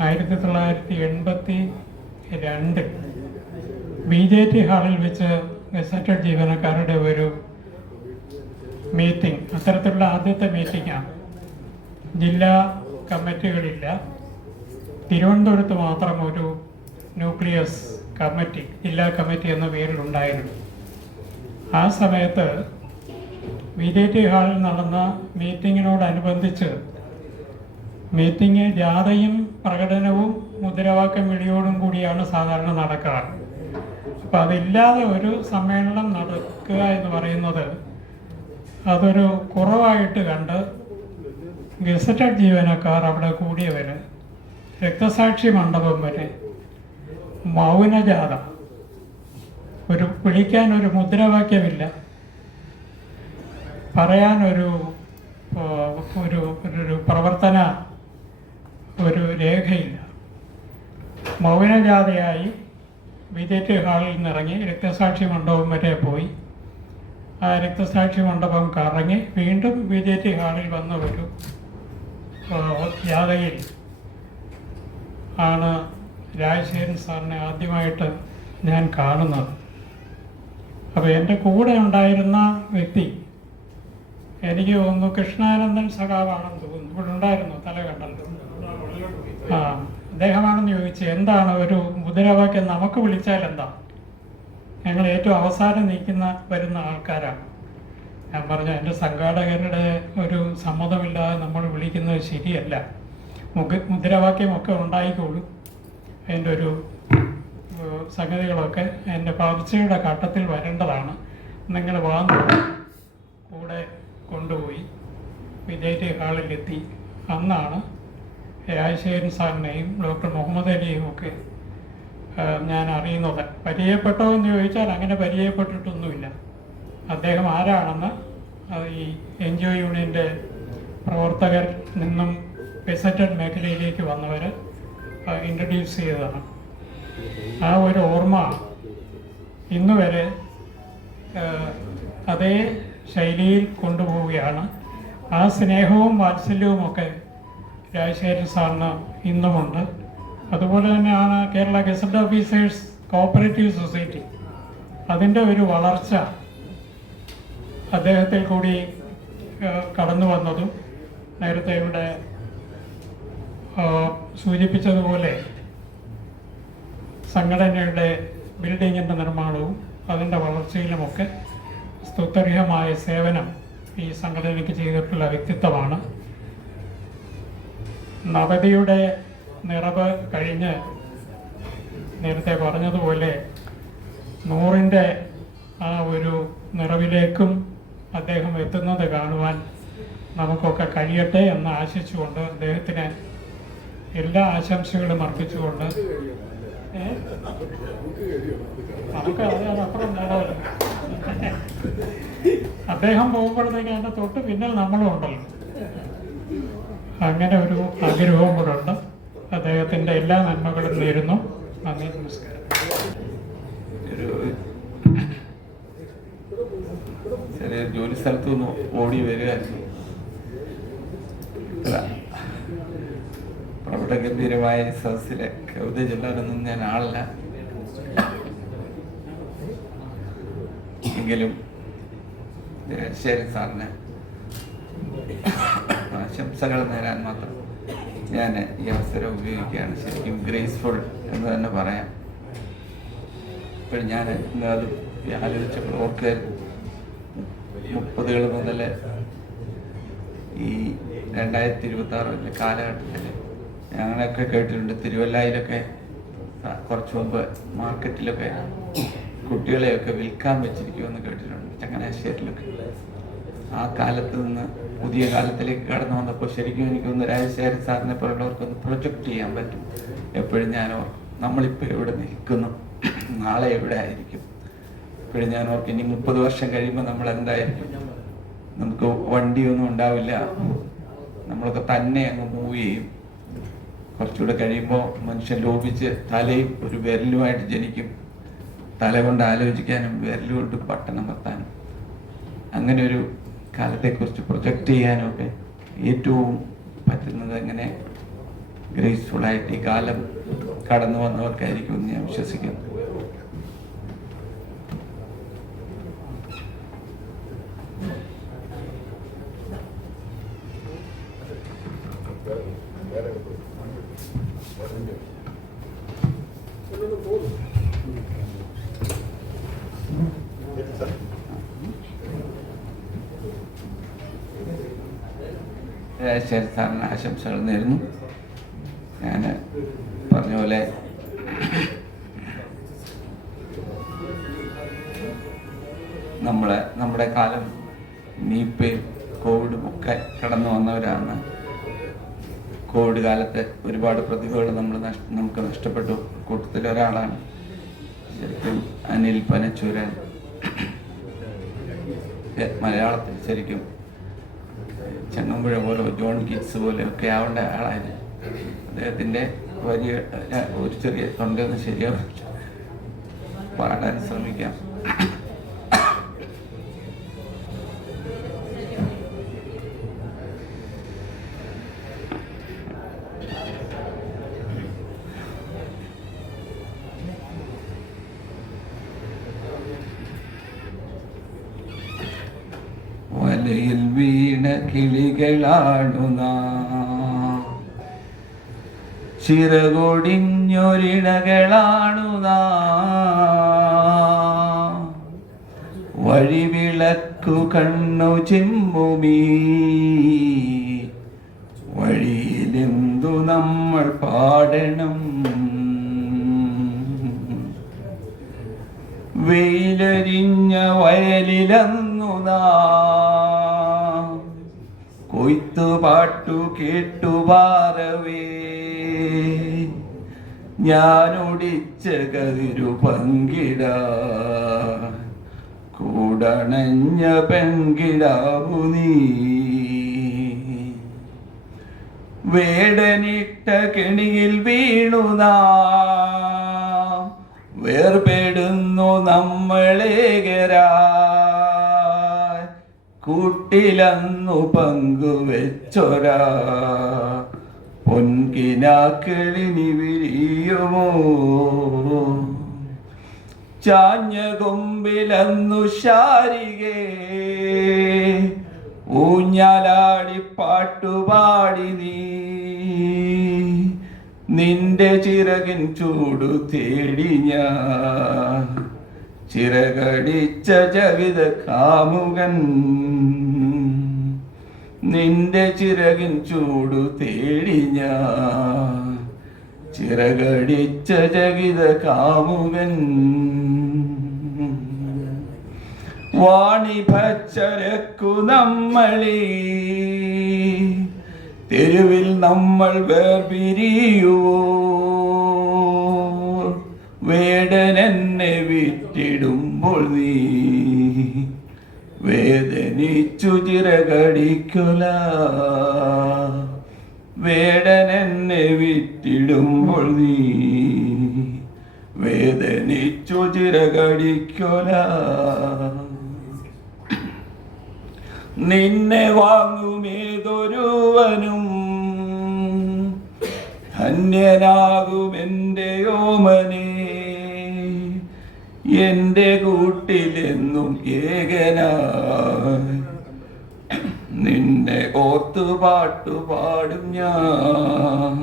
1982 BJT ഹാളിൽ വെച്ച് ഗസറ്റഡ് ജീവനക്കാരുടെ ഒരു മീറ്റിംഗ്, അത്തരത്തിലുള്ള ആദ്യത്തെ മീറ്റിംഗാണ്. ജില്ലാ കമ്മിറ്റികളില്ല, തിരുവനന്തപുരത്ത് മാത്രം ഒരു ന്യൂക്ലിയസ് കമ്മിറ്റി, ജില്ലാ കമ്മിറ്റി എന്ന പേരിലുണ്ടായിരുന്നു. ആ സമയത്ത് BJT ഹാളിൽ നടന്ന മീറ്റിങ്ങിനോടനുബന്ധിച്ച് മീറ്റിംഗ് ജാഥയും പ്രകടനവും മുദ്രാവാക്യം വിളിയോടും കൂടിയാണ് സാധാരണ നടക്കാറ്. അപ്പോൾ അതില്ലാതെ ഒരു സമ്മേളനം നടക്കുക എന്ന് പറയുന്നത് അതൊരു കുറവായിട്ട് കണ്ട് ഗസറ്റഡ് ജീവനക്കാർ അവിടെ കൂടിയവർ രക്തസാക്ഷി മണ്ഡപം വരെ മൗനജാഥ, വിളിക്കാനൊരു മുദ്രാവാക്യമില്ല, പറയാനൊരു ഒരു പ്രവർത്തന ഒരു രേഖയില്ല. മൗനജാഥയായി BJT ഹാളിൽ നിന്നിറങ്ങി രക്തസാക്ഷി മണ്ഡപം വരെ പോയി. ആ രക്തസാക്ഷി മണ്ഡപം കറങ്ങി വീണ്ടും BJT ഹാളിൽ വന്ന ഒരു ജാഥയിൽ ആണ് രാജശേഖരൻ സാറിനെ ആദ്യമായിട്ട് ഞാൻ കാണുന്നത്. അപ്പോൾ എൻ്റെ കൂടെ ഉണ്ടായിരുന്ന വ്യക്തി എനിക്ക് തോന്നുന്നു കൃഷ്ണാനന്ദൻ സഖാവാണെന്ന് തോന്നുന്നു. ഇവിടെ ഉണ്ടായിരുന്നു, തല കണ്ടല്ലോ. ആ, അദ്ദേഹമാണെന്ന് ചോദിച്ചു. എന്താണ് ഒരു മുദ്രാവാക്യം നമുക്ക് വിളിച്ചാൽ എന്താ? ഞങ്ങൾ ഏറ്റവും അവസാനം വരുന്ന ആൾക്കാരാണ്. ഞാൻ പറഞ്ഞു, എൻ്റെ സംഘാടകരുടെ ഒരു സമ്മതമില്ലാതെ നമ്മൾ വിളിക്കുന്നത് ശരിയല്ല. മുദ്രാവാക്യമൊക്കെ ഉണ്ടായിക്കോളും. അതിൻ്റെ ഒരു സംഗതികളൊക്കെ എൻ്റെ പകർച്ചയുടെ ഘട്ടത്തിൽ വരേണ്ടതാണ്. നിങ്ങൾ വാങ്ങി കൂടെ കൊണ്ടുപോയി BJT ഹാളിലെത്തി. അന്നാണ് രാജശേഖരൻ സാറിനെയും ഡോക്ടർ മുഹമ്മദ് അലിയും ഒക്കെ ഞാൻ അറിയുന്നത്. പരിചയപ്പെട്ടോ എന്ന് ചോദിച്ചാൽ അങ്ങനെ പരിചയപ്പെട്ടിട്ടൊന്നുമില്ല. അദ്ദേഹം ആരാണെന്ന് ഈ NGO യൂണിയൻ്റെ പ്രവർത്തകർ നിന്നും ഗസറ്റഡ് മേഖലയിലേക്ക് വന്നവർ ഇൻട്രൊഡ്യൂസ് ചെയ്തതാണ്. ആ ഒരു ഓർമ്മ ഇന്നുവരെ അതേ ശൈലിയിൽ കൊണ്ടുപോവുകയാണ്. ആ സ്നേഹവും വാത്സല്യവുമൊക്കെ രാജശേഖരൻ സാറിന് ഇന്നുമുണ്ട്. അതുപോലെ തന്നെയാണ് Kerala gazette officers cooperative society. അതിൻ്റെ ഒരു വളർച്ച അദ്ദേഹത്തിൽ കൂടി കടന്നു വന്നതും നേരത്തെ ഇവിടെ സൂചിപ്പിച്ചതുപോലെ സംഘടനയുടെ ബിൽഡിങ്ങിൻ്റെ നിർമ്മാണവും അതിൻ്റെ വളർച്ചയിലുമൊക്കെ സ്തുത്യർഹമായ സേവനം ഈ സംഘടനയ്ക്ക് ചെയ്തിട്ടുള്ള വ്യക്തിത്വമാണ്. നവതിയുടെ നിറവ് കഴിഞ്ഞ് നേരത്തെ പറഞ്ഞതുപോലെ 100ൻ്റെ ആ ഒരു നിറവിലേക്കും അദ്ദേഹം എത്തുന്നത് കാണുവാൻ നമുക്കൊക്കെ കഴിയട്ടെ എന്ന് ആശിച്ചുകൊണ്ട് അദ്ദേഹത്തിന് എല്ലാ ആശംസകളും അർപ്പിച്ചുകൊണ്ട് നമുക്ക് അതിനപ്പുറം നേടാമല്ലോ. അദ്ദേഹം പോകുമ്പോഴത്തേക്ക് അതിൻ്റെ തൊട്ട് പിന്നിൽ നമ്മളും ഉണ്ടല്ലോ. അങ്ങനെ ഒരു ആഗ്രഹവും കൂടെ ഉണ്ട്. അദ്ദേഹത്തിൻ്റെ എല്ലാ നന്മകളും നേരുന്നു. നന്ദി, നമസ്കാരം. ചെറിയ ജോലി സ്ഥലത്തു നിന്ന് ഓടി വരികയായിരുന്നു. പ്രകടഗംഭീരമായ സദസ്സിലെ കവിത ചൊല്ലാനൊന്നും ഞാൻ ആളല്ല. എങ്കിലും രാജശേഖരൻ സാറിന് ആശംസകൾ നേരാൻ മാത്രം ഞാൻ ഈ അവസരം ഉപയോഗിക്കുകയാണ്. ശരിക്കും ഗ്രേസ്ഫുൾ എന്ന് തന്നെ പറയാം. ഇപ്പോഴും ഞാൻ ഇന്ന് അത് ആലോചിച്ചപ്പോൾ ഓർക്കായിരുന്നു. 30കൾ മുതൽ ഈ 2026 കാലഘട്ടത്തിൽ ഞങ്ങളൊക്കെ കേട്ടിട്ടുണ്ട്. തിരുവല്ലയിലൊക്കെ കുറച്ച് മുമ്പ് മാർക്കറ്റിലൊക്കെ കുട്ടികളെയൊക്കെ വിൽക്കാൻ വെച്ചിരിക്കുമെന്ന് കേട്ടിട്ടുണ്ട്, ചങ്ങനാശ്ശേരിയിലൊക്കെ. ആ കാലത്ത് നിന്ന് പുതിയ കാലത്തിലേക്ക് കടന്നു വന്നപ്പോൾ ശരിക്കും എനിക്കൊന്ന് രാജശേഖരൻ സാറിനെ പോലുള്ളവർക്കൊന്ന് പ്രൊജക്റ്റ് ചെയ്യാൻ പറ്റും. എപ്പോഴും ഞാൻ നമ്മളിപ്പോൾ എവിടെ നിൽക്കുന്നു, നാളെ എവിടെ ആയിരിക്കും. ഇപ്പോഴും ഞാൻ ഓർക്കും ഇനി 30 വർഷം കഴിയുമ്പോൾ നമ്മൾ എന്തായിരിക്കും. നമുക്ക് വണ്ടിയൊന്നും ഉണ്ടാവില്ല, നമ്മളൊക്കെ തന്നെ അങ്ങ് മൂവ് ചെയ്യും. കുറച്ചുകൂടെ കഴിയുമ്പോൾ മനുഷ്യൻ ലോപിച്ച് തലയും ഒരു വിരലുമായിട്ട് ജനിക്കും. തല കൊണ്ട് ആലോചിക്കാനും വിരലുകൊണ്ട് ബട്ടൺ അമർത്താനും അങ്ങനെ ഒരു കാലത്തെക്കുറിച്ച് പ്രൊജക്റ്റ് ചെയ്യാനും ഒക്കെ ഏറ്റവും പറ്റുന്നത് എങ്ങനെ ഗ്രേസ്ഫുള്ളായിട്ട് ഈ കാലം കടന്നു വന്നവർക്കായിരിക്കും എന്ന് ഞാൻ വിശ്വസിക്കുന്നു. രാജശേഖരൻ സാറിന് ആശംസകൾ നേരുന്നു. ഞാൻ പറഞ്ഞ പോലെ നമ്മുടെ കാലം നീപ്പയും കോവിഡും ഒക്കെ കടന്നു വന്നവരാണ്. കോവിഡ് കാലത്ത് ഒരുപാട് പ്രതിഭകൾ നമുക്ക് നഷ്ടപ്പെട്ടു. കൂട്ടത്തിലൊരാളാണ് ശരിക്കും അനിൽ പനച്ചൂരൻ. മലയാളത്തിൽ ശരിക്കും ചങ്ങമ്പുഴ പോലെ ജോൺ കിറ്റ്സ് പോലെ ഒക്കെ ആവേണ്ട ആളായിരുന്നു. അദ്ദേഹത്തിൻ്റെ വലിയ ഒരു ചെറിയ തൊണ്ടയൊന്നും ശരിയാവില്ല, പാടാൻ ശ്രമിക്കാം. വലയിൽ വീണ കിളികളാണു നാം, ചിറകൊടിഞ്ഞൊരിണകളാണു നാം, വഴിവിളക്കു കണ്ണു ചിമ്മുമീ വഴിയിലെന്തു നമ്മൾ പാടണം. വെയിലരിഞ്ഞ വയലിലന്നു നാം കൊയ്ത്തുപാട്ടു കേട്ടുപാറവേ, ഞാനൊടിച്ച കതിരു പങ്കിടാൻ കൂടണഞ്ഞ പെൺകിടാവു നീ. വേടനിട്ട കെണിയിൽ വീണു നാം വേർപെടുന്നു നമ്മളേകരായി, കൂട്ടിലന്നു പങ്കുവെച്ചൊരാ പൊൻകിനാക്കളിനി വിരിയുമോ. ചാഞ്ഞ കൊമ്പിലന്നു ശാരികേ ഊഞ്ഞാലാടി പാട്ടുപാടി നീ, നിന്റെ ചിറകിൻ ചൂടു തേടി ഞാൻ ചിറകടിച്ച ചകിത കാമുകൻ. നിന്റെ ചിറകിൻ ചൂടു തേടി ഞാൻ ചിറകടിച്ച ചകിത കാമുകൻ. വാണിഭച്ചരക്കു നമ്മളീ തെരുവിൽ നമ്മൾ വേർപിരിയുവോ. വേടനെന്നെ വിട്ടിടുമ്പോൾ നീ വേദനിച്ചു ചിറകടിക്കൊല. വേടനെന്നെ വിട്ടിടുമ്പോൾ നീ വേദനിച്ചു ചിറകടിക്കൊല. നിന്നെ വാങ്ങുമേതൊരുവനും ധന്യനാകുമെൻ്റെ ഓമനേ, എൻ്റെ കൂട്ടിലെന്നും ഏകനായി നിന്നെ ഓർത്തു പാട്ടുപാടും ഞാൻ.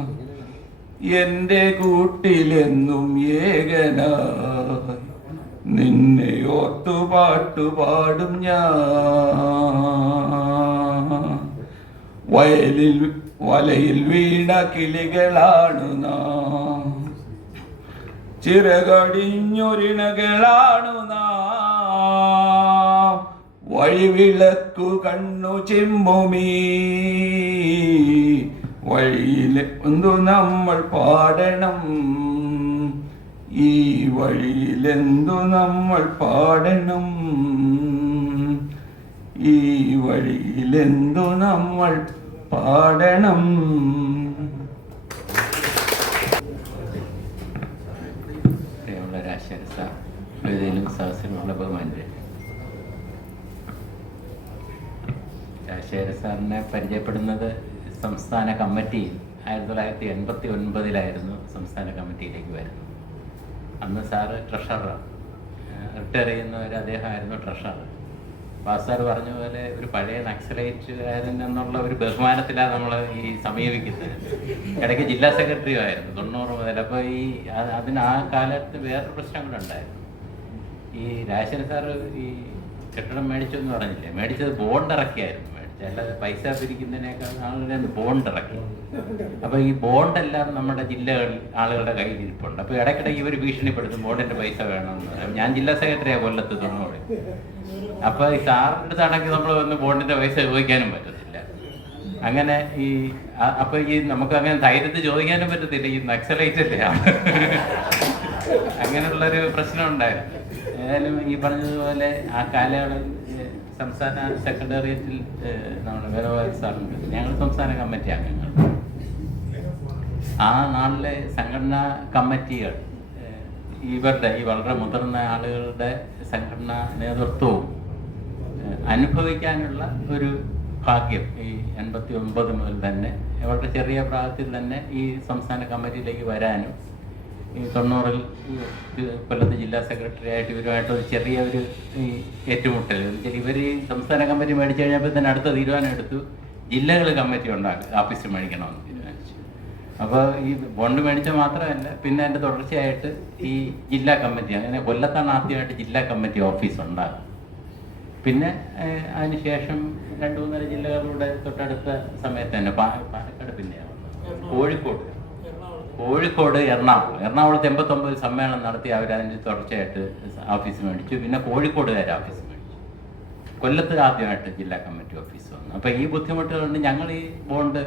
എൻ്റെ കൂട്ടിലെന്നും ഏകനായി നിന്നെ ഓർത്തു പാട്ടുപാടും ഞാൻ. വലയിൽ വീണ കിളികളാണു നാം, ചിറകടിഞ്ഞൊരിണകളാണു നാം, വഴിവിളക്കു കണ്ണു ചിമ്മുമീ വഴിയിലെന്തു നമ്മൾ പാടണം. ഈ വഴിയിലെന്തു നമ്മൾ പാടണം. ഈ വഴിയിലെന്തു നമ്മൾ പാടണം. പ്രിയമുള്ള രാജശേഖർ സാർ, വേദിയിലും സദസ്സിലുമുള്ള ബഹുമാനരെ, രാജശേഖർ സാറിനെ പരിചയപ്പെടുന്നത് സംസ്ഥാന കമ്മിറ്റിയിൽ 1989 സംസ്ഥാന കമ്മിറ്റിയിലേക്ക് വരുന്നത്. അന്ന് സാറ് ട്രഷററാണ്, റിട്ടയർ ചെയ്യുന്നവർ അദ്ദേഹമായിരുന്നു ട്രഷറർ. സാർ പറഞ്ഞ പോലെ ഒരു പഴയ നക്സലൈറ്റുകാരനെന്നുള്ള ഒരു ബഹുമാനത്തിലാണ് നമ്മൾ ഈ സമീപിക്കുന്നത്. ഇടയ്ക്ക് ജില്ലാ സെക്രട്ടറി ആയിരുന്നു 90 മുതൽ. അപ്പോൾ ആ കാലത്ത് വേറൊരു പ്രശ്നം കൂടെ ഉണ്ടായിരുന്നു. ഈ രാജശേഖരൻ സാറ് ഈ കെട്ടിടം മേടിച്ചു എന്ന് പറഞ്ഞില്ലേ, മേടിച്ചത് ബോണ്ട് ഇറക്കിയായിരുന്നു. അല്ലാതെ പൈസ പിരിക്കുന്നതിനേക്കാൾ ആളുകളുടെ ബോണ്ട് ഇറക്കി. അപ്പോൾ ഈ ബോണ്ടെല്ലാം നമ്മുടെ ജില്ലകളിൽ ആളുകളുടെ കയ്യിൽ ഇരിപ്പുണ്ട്. അപ്പോൾ ഇടയ്ക്കിടയ്ക്ക് ഇവർ ഭീഷണിപ്പെടുത്തും, ബോണ്ടിൻ്റെ പൈസ വേണമെന്ന്. ഞാൻ ജില്ലാ സെക്രട്ടറിയാണ് കൊല്ലത്ത് 90. അപ്പോൾ ഈ സാറിൻ്റെ അടുത്താണെങ്കിൽ നമ്മൾ വന്ന് ബോണ്ടിൻ്റെ പൈസ ചോദിക്കാനും പറ്റത്തില്ല. അങ്ങനെ ഈ അപ്പോൾ ഈ നമുക്ക് അങ്ങനെ ധൈര്യത്തിൽ ചോദിക്കാനും പറ്റത്തില്ല, ഈ നക്സലൈറ്റല്ലേ അങ്ങനെയുള്ളൊരു പ്രശ്നം ഉണ്ടായിരുന്നു. ഏതായാലും ഈ പറഞ്ഞതുപോലെ ആ കാലയളവിൽ സംസ്ഥാന സെക്രട്ടേറിയറ്റിൽ നമ്മുടെ വേദവാദ സാറുണ്ട്, ഞങ്ങൾ സംസ്ഥാന കമ്മിറ്റി അംഗങ്ങൾ. ആ നാളിലെ സംഘടനാ കമ്മിറ്റികൾ ഇവരുടെ ഈ വളരെ മുതിർന്ന ആളുകളുടെ സംഘടനാ നേതൃത്വവും അനുഭവിക്കാനുള്ള ഒരു ഭാഗ്യം ഈ 89 മുതൽ തന്നെ വളരെ ചെറിയ പ്രായത്തിൽ തന്നെ ഈ സംസ്ഥാന കമ്മിറ്റിയിലേക്ക് വരാനും ഈ 90-ൽ കൊല്ലത്ത് ജില്ലാ സെക്രട്ടറി ആയിട്ട് ഇവരുമായിട്ട് ഒരു ചെറിയ ഒരു ഈ ഏറ്റുമുട്ടൽ. ഇവർ ഈ സംസ്ഥാന കമ്മിറ്റി മേടിച്ചു കഴിഞ്ഞപ്പോൾ തന്നെ അടുത്ത തീരുമാനം എടുത്തു, ജില്ലകൾ കമ്മിറ്റി ഉണ്ടാക്കുക, ഓഫീസ് മേടിക്കണമെന്ന് തീരുമാനിച്ചു. അപ്പോൾ ഈ ബോണ്ട് മേടിച്ചാൽ മാത്രമല്ല, പിന്നെ അതിൻ്റെ തുടർച്ചയായിട്ട് ഈ ജില്ലാ കമ്മിറ്റി, അങ്ങനെ കൊല്ലത്താണ് ആദ്യമായിട്ട് ജില്ലാ കമ്മിറ്റി ഓഫീസ് ഉണ്ടാകും. പിന്നെ അതിനുശേഷം 2-3 ജില്ലകളുടെ തൊട്ടടുത്ത സമയത്ത് തന്നെ പാലക്കാട്, പിന്നെയാണ് കോഴിക്കോട്, എറണാകുളത്ത് 89 സമ്മേളനം നടത്തി അവരതിൻ്റെ തുടർച്ചയായിട്ട് ഓഫീസ് മേടിച്ചു. പിന്നെ കോഴിക്കോടുകാർ ഓഫീസ് മേടിച്ചു. കൊല്ലത്ത് ആദ്യമായിട്ട് ജില്ലാ കമ്മിറ്റി ഓഫീസ് വന്നു. അപ്പോൾ ഈ ബുദ്ധിമുട്ടുകളുണ്ട്. ഞങ്ങൾ ഈ ബോണ്ട്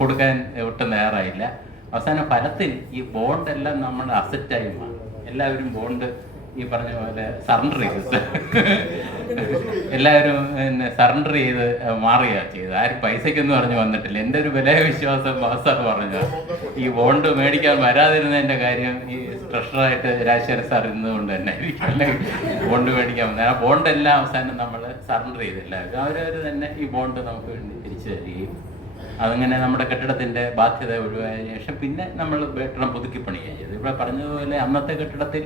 കൊടുക്കാൻ ഒട്ടും തയ്യാറായില്ല. അവസാന ഫലത്തിൽ ഈ ബോണ്ടെല്ലാം നമ്മുടെ അസറ്റായി മാറി. എല്ലാവരും ബോണ്ട് ഈ പറഞ്ഞ പോലെ സറണ്ടർ ചെയ്ത് എല്ലാവരും സറണ്ടർ ചെയ്ത് മാറുകയാണ് ചെയ്തത്. ആരും പൈസയ്ക്കൊന്നും പറഞ്ഞു വന്നിട്ടില്ല. എൻ്റെ ഒരു വിലയ വിശ്വാസം ബാസാർ പറഞ്ഞു, ഈ ബോണ്ട് മേടിക്കാൻ വരാതിരുന്നതിൻ്റെ കാര്യം ഈ ട്രഷറായിട്ട് രാജശേഖര സാർ ഇരുന്നുകൊണ്ട് തന്നെ ബോണ്ട് മേടിക്കാൻ വന്നത്. ആ ബോണ്ടെല്ലാം അവസാനം നമ്മൾ സറണ്ടർ ചെയ്തില്ല. അവരവർ തന്നെ ഈ ബോണ്ട് നമുക്ക് വേണ്ടി തിരിച്ചു തരികയും അതങ്ങനെ നമ്മുടെ കെട്ടിടത്തിൻ്റെ ബാധ്യത ഒഴിവായതിനു ശേഷം പിന്നെ നമ്മൾ കെട്ടിടം പുതുക്കി പണിയുകയും ചെയ്തു. ഇവിടെ പറഞ്ഞതുപോലെ അന്നത്തെ കെട്ടിടത്തിൽ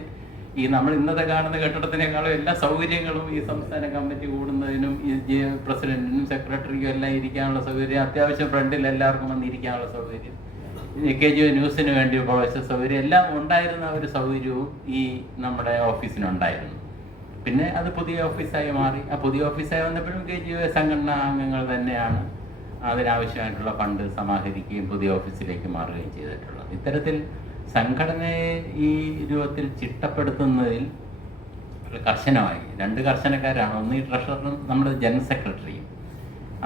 ഈ നമ്മൾ ഇന്നത്തെ കാണുന്ന കെട്ടിടത്തിനേക്കാളും എല്ലാ സൗകര്യങ്ങളും ഈ സംസ്ഥാന കമ്മിറ്റി കൂടുന്നതിനും ഈ പ്രസിഡന്റിനും സെക്രട്ടറിക്കും എല്ലാം ഇരിക്കാനുള്ള സൗകര്യം, അത്യാവശ്യം ഫ്രണ്ടിൽ എല്ലാവർക്കും വന്നിരിക്കാനുള്ള സൗകര്യം, KGO ന്യൂസിന് വേണ്ടി പ്രവേശ സൗകര്യം എല്ലാം ഉണ്ടായിരുന്ന ഒരു സൗകര്യവും ഈ നമ്മുടെ ഓഫീസിനുണ്ടായിരുന്നു. പിന്നെ അത് പുതിയ ഓഫീസായി മാറി. ആ പുതിയ ഓഫീസായി വന്നപ്പോഴും KGO സംഘടനാ അംഗങ്ങൾ തന്നെയാണ് അതിനാവശ്യമായിട്ടുള്ള ഫണ്ട് സമാഹരിക്കുകയും പുതിയ ഓഫീസിലേക്ക് മാറുകയും ചെയ്തിട്ടുള്ളത്. ഇത്തരത്തിൽ സംഘടനയെ ഈ രൂപത്തിൽ ചിട്ടപ്പെടുത്തുന്നതിൽ കർശനമായി 2 കർശനക്കാരാണ്. ഒന്ന് ഈ ട്രഷററും നമ്മുടെ ജനറൽ സെക്രട്ടറിയും.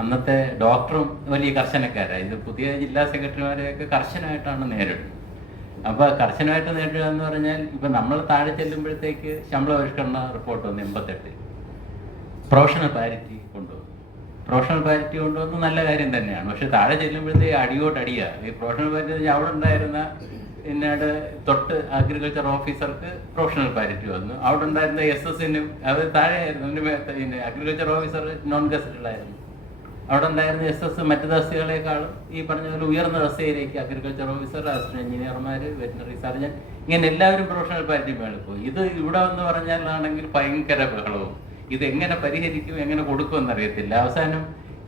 അന്നത്തെ ഡോക്ടറും വലിയ കർശനക്കാരാണ്. ഇത് പുതിയ ജില്ലാ സെക്രട്ടറിമാരെയൊക്കെ കർശനമായിട്ടാണ് നേരിടുന്നത്. അപ്പോൾ കർശനമായിട്ട് നേരിടുക എന്ന് പറഞ്ഞാൽ ഇപ്പം നമ്മൾ താഴെ ചെല്ലുമ്പോഴത്തേക്ക് ശമ്പള പരിഷ്കരണ റിപ്പോർട്ട് വന്നു 88. പ്രൊഫഷണൽ പാരിറ്റി കൊണ്ടുവന്നു. പ്രൊഫഷണൽ പാരിറ്റി കൊണ്ടുവന്ന് നല്ല കാര്യം തന്നെയാണ്. പക്ഷെ താഴെ ചെല്ലുമ്പോഴത്തേക്ക് അടിയോട്ടടിയാണ്. ഈ പ്രൊഫഷണൽ പാരിറ്റി അവിടെ ഉണ്ടായിരുന്ന പിന്നീട് തൊട്ട് അഗ്രികൾച്ചർ ഓഫീസർക്ക് പ്രൊഫഷണൽ പാരിറ്റി വന്നു. അവിടെ ഉണ്ടായിരുന്ന SS-നും അത് താഴെയായിരുന്നു. പിന്നെ അഗ്രികൾച്ചർ ഓഫീസർ നോൺ ഗസറ്റഡായിരുന്നു. അവിടെ ഉണ്ടായിരുന്ന SS മറ്റു തസ്തികളെക്കാളും ഈ പറഞ്ഞ പോലെ ഉയർന്ന തസ്തികയിലേക്ക് അഗ്രികൾച്ചർ ഓഫീസർ, അസിസ്റ്റന്റ് എഞ്ചിനീയർമാർ, വെറ്റിനറി സർജൻ, ഇങ്ങനെ എല്ലാവരും പ്രൊഫഷണൽ പാരിറ്റി മേളിൽ പോയി. ഇത് ഇവിടെ എന്ന് പറഞ്ഞാലാണെങ്കിൽ ഭയങ്കര ബഹളവും. ഇത് എങ്ങനെ പരിഹരിക്കും, എങ്ങനെ കൊടുക്കുമെന്നറിയത്തില്ല. അവസാനം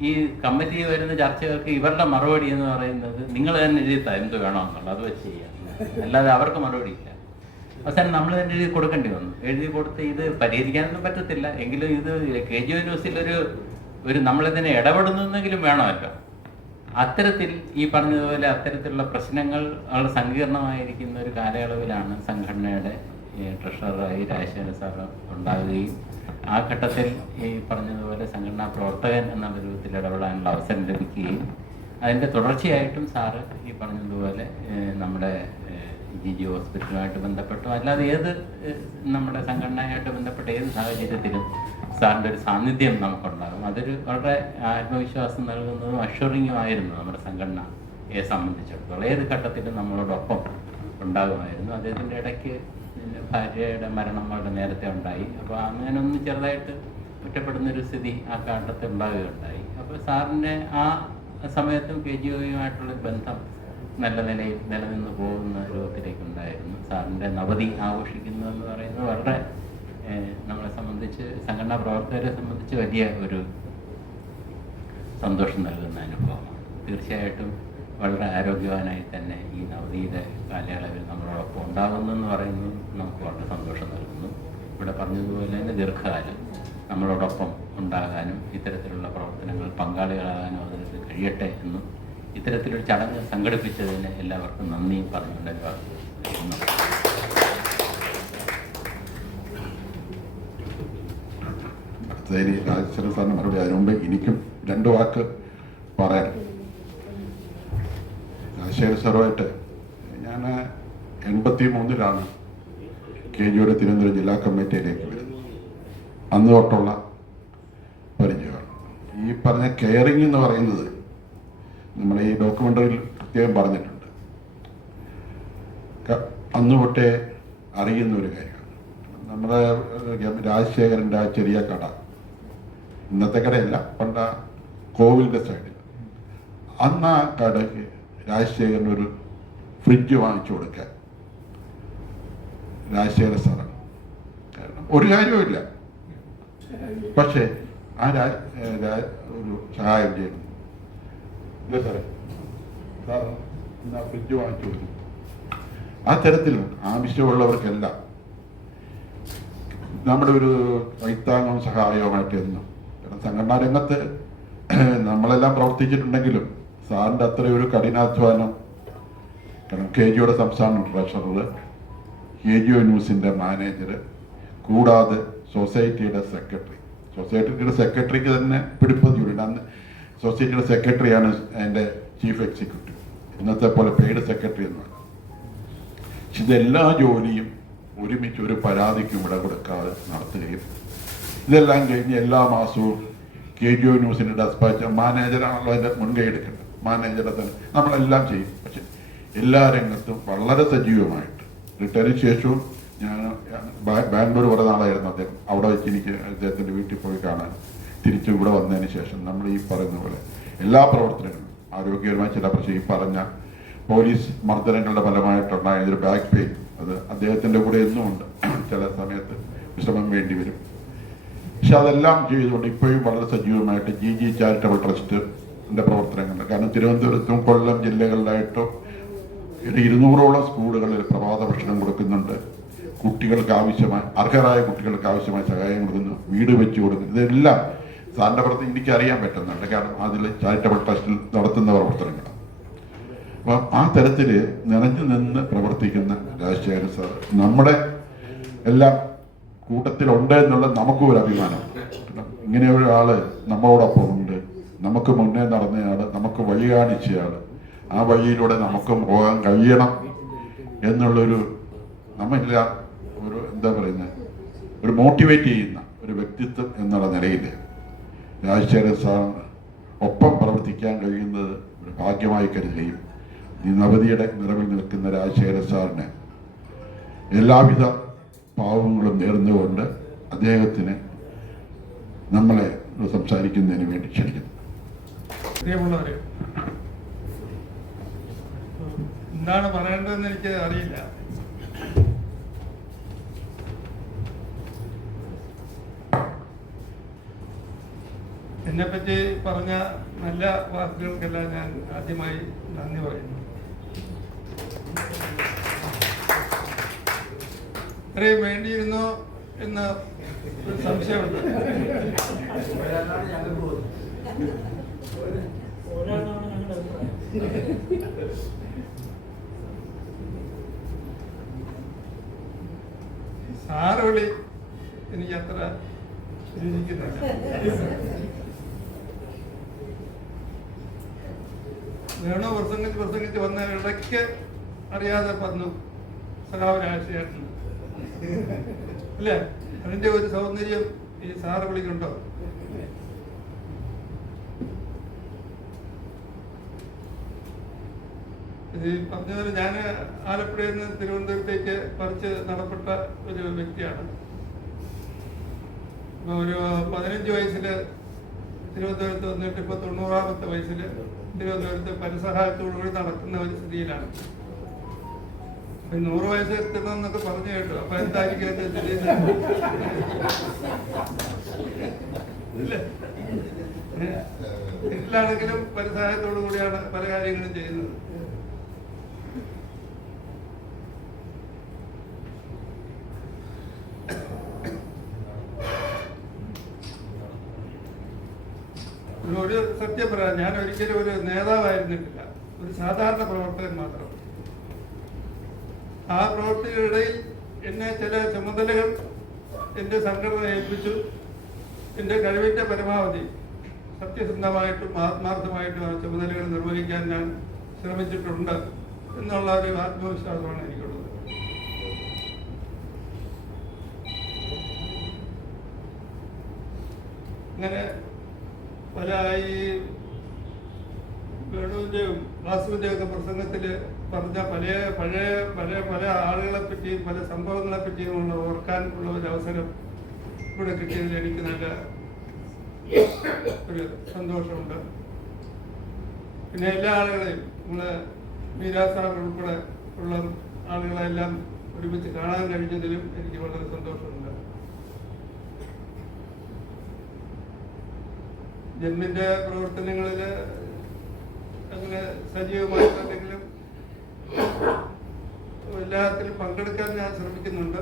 ഈ കമ്മിറ്റി വരുന്ന ചർച്ചകൾക്ക് ഇവരുടെ മറുപടി എന്ന് പറയുന്നത് നിങ്ങൾ തന്നെ എഴുതിത്താ എന്ത് വേണമെന്നുള്ളത് അത് വെച്ച് ചെയ്യാം, അല്ലാതെ അവർക്ക് മറുപടി ഇല്ല. അവസാനം നമ്മൾ തന്നെ എഴുതി കൊടുക്കേണ്ടി വന്നു. എഴുതി കൊടുത്ത് ഇത് പരിഹരിക്കാനൊന്നും പറ്റത്തില്ല. എങ്കിലും ഇത് KGO ന്യൂസിലൊരു നമ്മളിതിനെ ഇടപെടുന്നെങ്കിലും വേണമല്ലോ. അത്തരത്തിൽ ഈ പറഞ്ഞതുപോലെ അത്തരത്തിലുള്ള പ്രശ്നങ്ങൾ വളരെ സങ്കീർണമായിരിക്കുന്ന ഒരു കാലയളവിലാണ് സംഘടനയുടെ ട്രഷററായി രാജശേഖര സാർ ഉണ്ടാവുകയും ആ ഘട്ടത്തിൽ ഈ പറഞ്ഞതുപോലെ സംഘടനാ പ്രവർത്തകൻ എന്നുള്ള രൂപത്തിൽ ഇടപെടാനുള്ള അവസരം ലഭിക്കുകയും അതിൻ്റെ തുടർച്ചയായിട്ടും സാറ് ഈ പറഞ്ഞതുപോലെ നമ്മുടെ GG ഹോസ്പിറ്റലുമായിട്ട് ബന്ധപ്പെട്ടോ അല്ലാതെ ഏത് നമ്മുടെ സംഘടനയായിട്ട് ബന്ധപ്പെട്ട ഏത് സാഹചര്യത്തിലും സാറിൻ്റെ ഒരു സാന്നിധ്യം നമുക്കുണ്ടാകും. അതൊരു വളരെ ആത്മവിശ്വാസം നൽകുന്നതും അഷ്വറിങ്ങുമായിരുന്നു നമ്മുടെ സംഘടനയെ സംബന്ധിച്ചിടത്തോളം. ഏത് ഘട്ടത്തിലും നമ്മളോടൊപ്പം ഉണ്ടാകുമായിരുന്നു. അദ്ദേഹത്തിൻ്റെ ഇടയ്ക്ക് ഭാര്യയുടെ മരണം വളരെ നേരത്തെ ഉണ്ടായി. അപ്പോൾ അങ്ങനെ ഒന്ന് ചെറുതായിട്ട് ഒറ്റപ്പെടുന്നൊരു സ്ഥിതി ആ കാലത്ത് ഉണ്ടാകുകയുണ്ടായി. അപ്പോൾ സാറിൻ്റെ ആ സമയത്തും KGOയുമായിട്ടുള്ളൊരു ബന്ധം നല്ല നിലയിൽ നിലനിന്ന് പോകുന്ന രൂപത്തിലേക്കുണ്ടായിരുന്നു. സാറിൻ്റെ നവതി ആഘോഷിക്കുന്നതെന്ന് പറയുന്നത് വളരെ നമ്മളെ സംബന്ധിച്ച് സംഘടനാ പ്രവർത്തകരെ സംബന്ധിച്ച് വലിയ ഒരു സന്തോഷം നൽകുന്ന അനുഭവമാണ്. തീർച്ചയായിട്ടും വളരെ ആരോഗ്യവാനായി തന്നെ ഈ നവതിയുടെ കാലയളവിൽ നമ്മളോടൊപ്പം ഉണ്ടാകുന്നെന്ന് പറയുന്നത് നമുക്ക് വളരെ സന്തോഷം നൽകുന്നു. ഇവിടെ പറഞ്ഞതുപോലെ തന്നെ ദീർഘകാലം നമ്മളോടൊപ്പം ഉണ്ടാകാനും ഇത്തരത്തിലുള്ള പ്രവർത്തനങ്ങൾ പങ്കാളികളാകാനും അതിന് കഴിയട്ടെ എന്നും ഇത്തരത്തിലൊരു ചടങ്ങ് സംഘടിപ്പിച്ചതിന് എല്ലാവർക്കും നന്ദി പറഞ്ഞുകൊണ്ട് രാജശേഖരൻ സാറിന് മറുപടി അതിനു മുമ്പ് എനിക്കും 2 വാക്ക് പറയാൻ. രാജശേഖരൻ സാറുമായിട്ട് ഞാൻ 83-ലാണ് KGയുടെ തിരുവനന്തപുരം ജില്ലാ കമ്മിറ്റിയിലേക്ക് വരുന്നത്. അന്ന് തൊട്ടുള്ള പരിചയമാണ്. ഈ പറഞ്ഞ കെയറിങ് എന്ന് പറയുന്നത് നമ്മൾ ഈ ഡോക്യുമെൻ്ററിയിൽ പ്രത്യേകം പറഞ്ഞിട്ടുണ്ട്. അന്ന് തൊട്ടേ അറിയുന്ന ഒരു കാര്യമാണ്. നമ്മുടെ രാജശേഖരൻ്റെ ആ ചെറിയ കട, ഇന്നത്തെ കടയല്ല, പണ്ട് കോവിലിൻ്റെ സൈഡിൽ, അന്ന് ആ കടയ്ക്ക് രാജശേഖരനൊരു ഫ്രിഡ്ജ് വാങ്ങിച്ചു കൊടുക്കാൻ രാജശേഖര സാറാണ്. കാരണം ഒരു കാര്യവുമില്ല, പക്ഷേ ആ ഒരു സഹായം ചെയ്യുന്നു. ഇല്ല സാറേ, സാർ എന്നാ ഫ്രിഡ്ജ് വാങ്ങിച്ചു കൊടുക്കും. ആ തരത്തിൽ ആവശ്യമുള്ളവർക്കെല്ലാം നമ്മുടെ ഒരു കൈത്താങ്ങവും സഹായവുമായിട്ട് എന്നും. കാരണം സംഘടനാ രംഗത്ത് നമ്മളെല്ലാം പ്രവർത്തിച്ചിട്ടുണ്ടെങ്കിലും സാറിൻ്റെ അത്രയൊരു കഠിനാധ്വാനം, കാരണം KGയുടെ സംസ്ഥാന ട്രഷറർ, KGO ന്യൂസിൻ്റെ മാനേജർ, കൂടാതെ സൊസൈറ്റിയുടെ സെക്രട്ടറിക്ക് തന്നെ പിടിപ്പതിയുണ്ട്. അന്ന് സൊസൈറ്റിയുടെ സെക്രട്ടറിയാണ് എൻ്റെ ചീഫ് എക്സിക്യൂട്ടീവ്, ഇന്നത്തെ പോലെ പെയ്ഡ് സെക്രട്ടറി എന്നാണ്. ഇതെല്ലാ ജോലിയും ഒരുമിച്ച് ഒരു പരാതിക്കും ഇട കൊടുക്കാതെ നടത്തുകയും ഇതെല്ലാം കഴിഞ്ഞ് എല്ലാ മാസവും KGO ന്യൂസിൻ്റെ ഡെസ്പാച്ച് മാനേജറാണല്ലോ അതിൻ്റെ മുൻകൈ എടുക്കേണ്ടത്. മാനേജറെ തന്നെ നമ്മളെല്ലാം ചെയ്യും. പക്ഷെ എല്ലാ രംഗത്തും വളരെ സജീവമായിട്ട് റിട്ടയറിന് ശേഷവും ഞാൻ ബാംഗ്ലൂർ കുറേ നാളായിരുന്നു അദ്ദേഹം. അവിടെ വെച്ച് എനിക്ക് അദ്ദേഹത്തിൻ്റെ വീട്ടിൽ പോയി കാണാൻ, തിരിച്ചും ഇവിടെ വന്നതിന് ശേഷം നമ്മൾ ഈ പറയുന്ന പോലെ എല്ലാ പ്രവർത്തനങ്ങളും ആരോഗ്യപരമായ ചില പ്രശ്നം, ഈ പറഞ്ഞ പോലീസ് മർദ്ദനങ്ങളുടെ ഫലമായിട്ടുണ്ടായ ബാക്ക് പെയിൻ, അത് അദ്ദേഹത്തിൻ്റെ കൂടെ എന്നും ഉണ്ട്. ചില സമയത്ത് വിശ്രമം വേണ്ടി വരും. പക്ഷെ അതെല്ലാം ചെയ്തുകൊണ്ട് ഇപ്പോഴും വളരെ സജീവമായിട്ട് GG ചാരിറ്റബിൾ ട്രസ്റ്റിൻ്റെ പ്രവർത്തനങ്ങളുണ്ട്. കാരണം തിരുവനന്തപുരത്തും കൊല്ലം ജില്ലകളിലായിട്ടും 200ഓളം സ്കൂളുകളിൽ പ്രഭാത ഭക്ഷണം കൊടുക്കുന്നുണ്ട്. കുട്ടികൾക്ക് ആവശ്യമായ, അർഹരായ കുട്ടികൾക്ക് ആവശ്യമായ സഹായം കൊടുക്കുന്നു, വീട് വെച്ച് കൊടുക്കുന്നു. ഇതെല്ലാം സാറിൻ്റെ പ്രവർത്തനം എനിക്കറിയാൻ പറ്റുന്നുണ്ട്. കാരണം അതിൽ ചാരിറ്റബിൾ ട്രസ്റ്റിൽ നടത്തുന്ന പ്രവർത്തനങ്ങൾ. അപ്പം ആ തരത്തിൽ നിറഞ്ഞു നിന്ന് പ്രവർത്തിക്കുന്ന രാജശേഖരൻ സാർ നമ്മുടെ എല്ലാം കൂട്ടത്തിലുണ്ട് എന്നുള്ള നമുക്കും ഒരു അഭിമാനം. ഇങ്ങനെ ഒരാൾ നമ്മളോടൊപ്പം ഉണ്ട്, നമുക്ക് മുന്നേ നടന്നയാൾ, നമുക്ക് വഴി കാണിച്ചയാൾ, ആ വഴിയിലൂടെ നമുക്കും പോകാൻ കഴിയണം എന്നുള്ളൊരു, നമ്മളെല്ലാം ഒരു എന്താ പറയുന്നത്, ഒരു മോട്ടിവേറ്റ് ചെയ്യുന്ന ഒരു വ്യക്തിത്വം എന്നുള്ള നിലയിൽ രാജശേഖരൻ സാർ ഒപ്പം പ്രവർത്തിക്കാൻ കഴിയുന്നത് ഒരു ഭാഗ്യമായി കരുതുകയും ഈ നവതിയുടെ നിറവിൽ നിൽക്കുന്ന രാജശേഖരൻ സാറിന് എല്ലാവിധ പാവങ്ങളും നേർന്നുകൊണ്ട് അദ്ദേഹത്തിന് നമ്മളെ സംസാരിക്കുന്നതിന് വേണ്ടി ക്ഷണിക്കുന്നു. പ്രിയമുള്ളവരെ, എന്താണ് പറയേണ്ടതെന്ന് എനിക്ക് അറിയില്ല. എന്നെപ്പറ്റി പറഞ്ഞ നല്ല വാക്കുകൾക്കെല്ലാം ഞാൻ ആദ്യമായി നന്ദി പറയുന്നു. ഇത്രയും വേണ്ടിയിരുന്നോ എന്ന് ഒരു സംശയമുണ്ട്. സാറുവിളി എനിക്ക് അത്ര രുചിക്കുന്നില്ല. വേണോ പ്രസംഗിച്ച് വന്ന ഇടയ്ക്ക് അറിയാതെ പറഞ്ഞു സഖാവ് രാജശേഖരൻ അല്ലേ? അതിന്റെ ഒരു സൗന്ദര്യം ഈ സാറ് വിളിക്കുണ്ടോ? ഈ പറഞ്ഞതുപോലെ ഞാൻ ആലപ്പുഴയിൽ നിന്ന് തിരുവനന്തപുരത്തേക്ക് പറിച്ച് നടപ്പെട്ട ഒരു വ്യക്തിയാണ്. ഇപ്പൊ ഒരു 15 വയസ്സിൽ തിരുവനന്തപുരത്ത് വന്നിട്ട് ഇപ്പൊ 90ാമത്തെ വയസ്സിൽ തിരുവനന്തപുരത്ത് പരസഹായത്തോടുകൂടി നടക്കുന്ന ഒരു സ്ഥിതിയിലാണ്. 100 വയസ്സ് എത്തണം എന്നൊക്കെ പറഞ്ഞു കേട്ടു. അപ്പൊ എന്തായിരിക്കും വീട്ടിലാണെങ്കിലും പരസഹായത്തോടു കൂടിയാണ് പല കാര്യങ്ങളും ചെയ്യുന്നത്. ഒരു സത്യം പറയാം, ഞാൻ ഒരിക്കലും ഒരു നേതാവായിരുന്നിട്ടില്ല, ഒരു സാധാരണ പ്രവർത്തകൻ മാത്രം. ആ പ്രവർത്തകരുടെ ഇടയിൽ എന്നെ ചില ചുമതലകൾ എൻ്റെ സംഘടന ഏൽപ്പിച്ചു. എൻ്റെ കഴിവിൻ്റെ പരമാവധി സത്യസന്ധമായിട്ടും ആത്മാർത്ഥമായിട്ടും ആ ചുമതലകൾ നിർവഹിക്കാൻ ഞാൻ ശ്രമിച്ചിട്ടുണ്ട് എന്നുള്ള ഒരു ആത്മവിശ്വാസമാണ് എനിക്കുള്ളത്. അങ്ങനെ പല ഈ വേണുവിൻ്റെയും വാസുവിൻ്റെയും ഒക്കെ പ്രസംഗത്തിൽ പറഞ്ഞ പല ആളുകളെ പറ്റിയും പല സംഭവങ്ങളെ പറ്റിയും ഓർക്കാൻ ഉള്ള ഒരു അവസരം ഇവിടെ കിട്ടിയതിൽ എനിക്ക് നല്ല ഒരു സന്തോഷമുണ്ട്. പിന്നെ എല്ലാ ആളുകളെയും നമ്മള് മീരാ സാർ ഉൾപ്പെടെ ഉള്ള ആളുകളെല്ലാം ഒരുമിച്ച് കാണാൻ കഴിഞ്ഞതിലും എനിക്ക് വളരെ സന്തോഷമുണ്ട്. ജന്മിന്റെ പ്രവർത്തനങ്ങളിൽ അങ്ങനെ സജീവമായിട്ടുണ്ടെങ്കിലും എല്ലാത്തിലും പങ്കെടുക്കാൻ ഞാൻ ശ്രമിക്കുന്നുണ്ട്.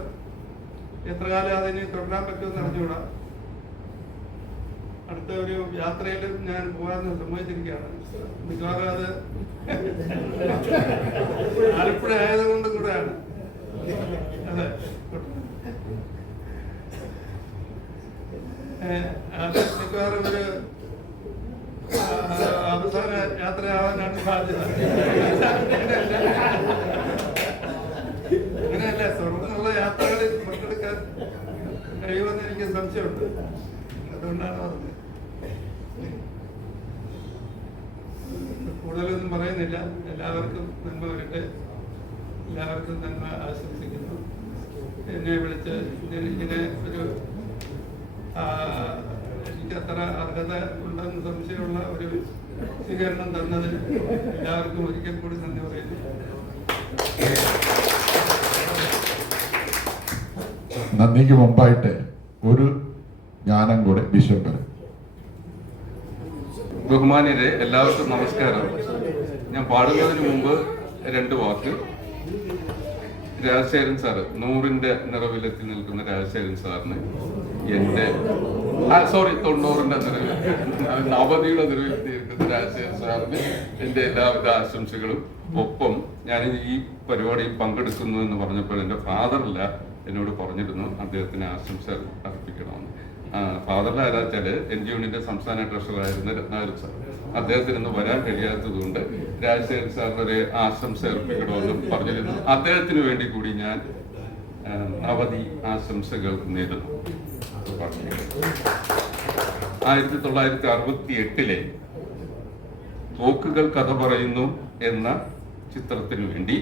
എത്ര കാലം അതിന് തുടരാൻ പറ്റുമെന്ന് അറിഞ്ഞുകൂടാ. അടുത്ത ഒരു യാത്രയിലും ഞാൻ പോകാൻ സമ്മതിച്ചിരിക്കുകയാണ്. മിക്കവാറും അത് ആലപ്പുഴ ആയതുകൊണ്ടും കൂടെയാണ്. അതെ, അത് മിക്കവാറും ഒരു അവസാന യാത്രയാവാനാണ് സാധ്യത. അങ്ങനെയല്ല, തുടർന്നുള്ള യാത്രകളിൽ പങ്കെടുക്കാൻ കഴിയുമെന്ന് എനിക്ക് സംശയമുണ്ട്. അതുകൊണ്ടാണ് പറഞ്ഞത്. കൂടുതലൊന്നും പറയുന്നില്ല. എല്ലാവർക്കും നന്മ വരട്ടെ. എല്ലാവർക്കും നന്മ ആശംസിക്കുന്നു. എന്നെ വിളിച്ച് ഇങ്ങനെ ഒരു എനിക്കത്ര അർഹത ഉണ്ടെന്ന് സംശയമുള്ള ഒരു സ്വീകരണം തന്നതിന് എല്ലാവർക്കും ഒരിക്കൽ കൂടി നന്ദി പറയുന്നു. നന്ദിക്ക് മുമ്പായിട്ട് ഒരു ജ്ഞാനം കൂടെ ബിഷപ്പ്. ബഹുമാന്യരെ, എല്ലാവർക്കും നമസ്കാരം. ഞാൻ പാടുന്നതിന് മുമ്പ് 2 വാക്ക്. രാജശേഖരൻ സാറ്, 100ന്റെ നിറവിലെത്തി നിൽക്കുന്ന രാജശേഖരൻ സാറിന് എൻ്റെ 90ന്റെ നിറവിൽ, നവതിയുടെ നിറവിലെത്തി നിൽക്കുന്ന രാജശേഖരൻ സാറിന് എൻ്റെ എല്ലാവിധ ആശംസകളും. ഒപ്പം ഞാൻ ഈ പരിപാടിയിൽ പങ്കെടുക്കുന്നു എന്ന് പറഞ്ഞപ്പോൾ എൻ്റെ ഫാദറില്ല എന്നോട് പറഞ്ഞിരുന്നു അദ്ദേഹത്തിന് ആശംസ അർപ്പിക്കണമെന്ന്. ഫാദറിൽ ആരാ വെച്ചാൽ NGO-ന്റെ സംസ്ഥാന ട്രഷററായിരുന്ന രത്നാകരൻ സാർ. അദ്ദേഹത്തിന് ഇന്ന് വരാൻ കഴിയാത്തതുകൊണ്ട് രാജശേഖരൻ സാറിന് ഒരു ആശംസ അർപ്പിക്കണമെന്നും പറഞ്ഞിരുന്നു. അദ്ദേഹത്തിന് വേണ്ടി കൂടി ഞാൻ അവധി ആശംസകൾ നേരുന്നു. 1968 തോക്കുകൾ കഥ പറയുന്നു എന്ന ചിത്രത്തിനു വേണ്ടി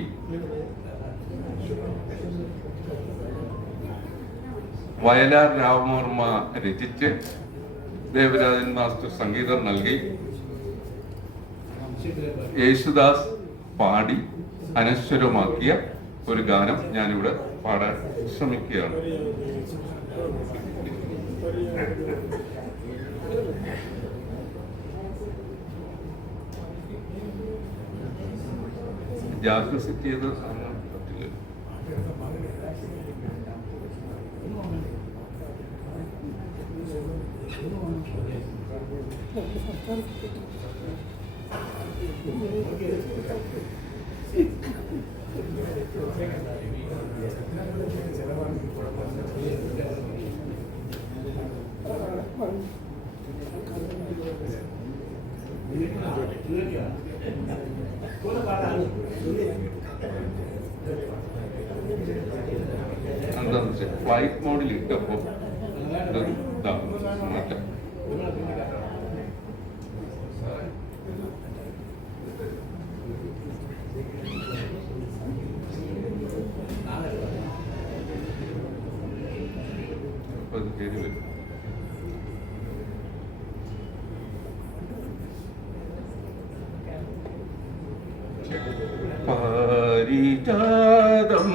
വയലാർ രാമവർമ്മ രചിച്ച് ദേവരാജൻ മാസ്റ്റർ സംഗീതം നൽകി യേശുദാസ് പാടി അനശ്വരമാക്കിയ ഒരു ഗാനം ഞാനിവിടെ പാടാൻ ശ്രമിക്കുകയാണ്. ജാസ് സെറ്റ് ചെയ്ത് പറ്റില്ല. എന്താണെന്ന് വെച്ചാൽ ഫ്ലൈറ്റ് മോഡിൽ ഇട്ടപ്പോൾ മാറ്റം. അപ്പൊ അത് കയറി വരും. പാരിജാതം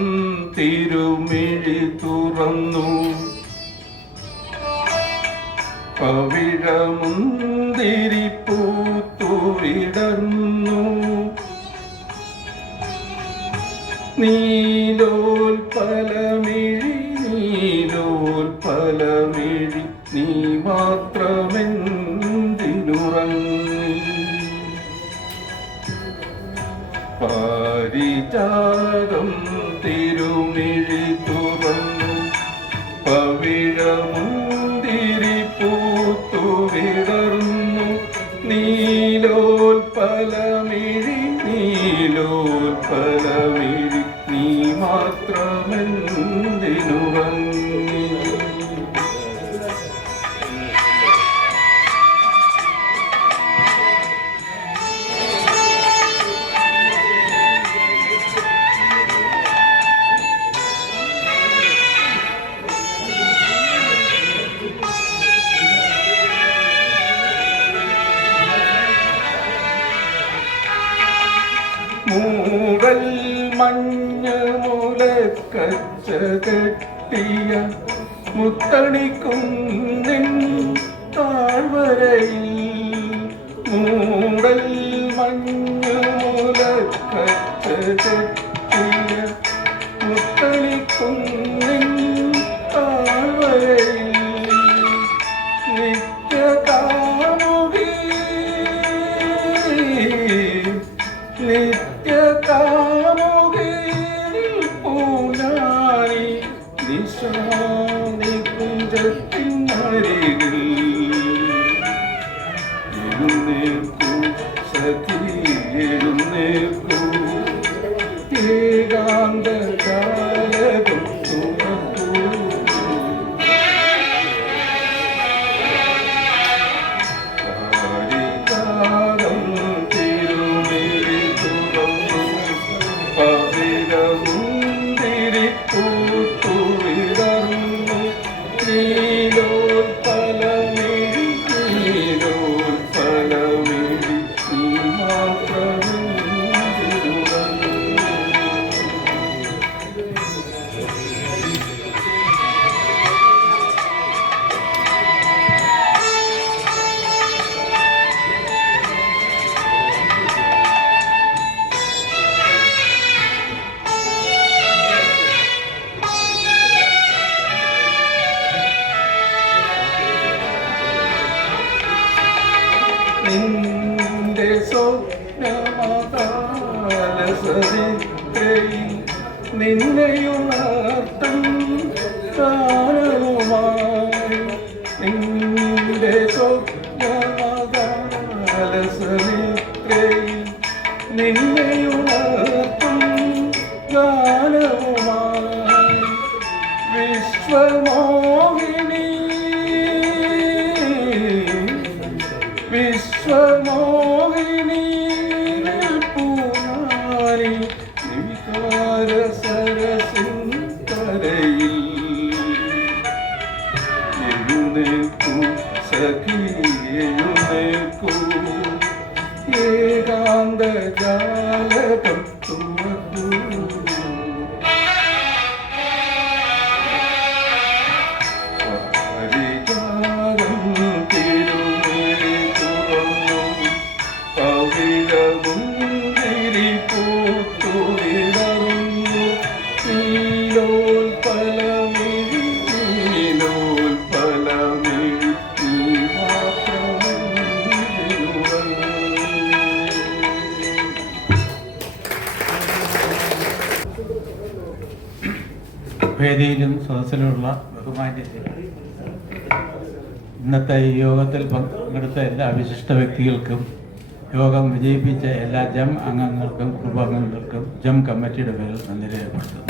തിരുമിഴി തുറന്നു, പവിഴമുന്തിരി പൂത്തു വിടർന്നു, നീലോൽപലമിഴി നീലോൽപലമിഴി നീ മാത്രമെന്തിനുറങ്ങി. പാരിജാതം തിരുമിഴി തുറന്നു, പവിഴമുന്തിരി പൂ നീലോൽപലമിഴി നീലോൽപലമിഴി നീ മാത്രമെന്തിനു ഭംഗി മൂടൽ മഞ്ഞ് മുലക്കച്ച കെട്ടിയ മുത്തണിക്കുന്നിൻ താഴ്വരയിൽ മൂടൽ മഞ്ഞ് മുലക്കച്ച കെട്ടിയ മുത്തണിക്കുന്നിൻ താഴ്വരയിൽ നിത്യകാമുകി നിത്യകാമുകീനിൽ പൂനാരി നിശാനി കുഞ്ചത്തിനരികിൽ എഴുന്നേൽക്കൂ സഖി എഴുന്നേൽക്കൂ ഏകാന്ത ജാലകം തുറക്കൂ പാരിജാതം തിരുമിഴി തുറന്നു പവിഴമുന്തിരി പൂത്തു വിടർന്നു നീലോൽപലമിഴി നീലോൽപലമിഴി നീ മാത്രമെന്തിനു ഭംഗി നിന്റെ സ്വപ്നമതാലസരിത്രയിൽ നിന്നെയുണർത്തും കാലവുമായി നിന്റെ സ്വപ്നമതാലസരിത്രയിൽ നിന്നെയുണർത്തും കാലവുമായി വിശ്വമോഹിനി വിശ്വമോഹിനി പൂനാരി വികാര സരസിൻ കരയിൽ എഴുന്നേൽക്കൂ സഖി എഴുന്നേൽക്കൂ ഏകാന്ത ജാലകം തുറക്കൂ പാരിജാതം തിരുമിഴി തുറന്നു പവിഴമുന്തിരി പൂത്തു വിടർന്നു നീലോൽപലമിഴി നീലോൽപലമിഴി നീ മാത്രമെന്തിനു ഭംഗി വേദിയിലും സദസ്സിലുമുള്ള ബഹുമാന്യരെ, ഇന്നത്തെ ഈ യോഗത്തിൽ പങ്കെടുത്ത എല്ലാ വിശിഷ്ട വ്യക്തികൾക്കും യോഗം വിജയിപ്പിച്ച എല്ലാ ജം അംഗങ്ങൾക്കും കുടുംബാംഗങ്ങൾക്കും ജം കമ്മിറ്റിയുടെ പേരിൽ നന്ദി രേഖപ്പെടുത്തുന്നു.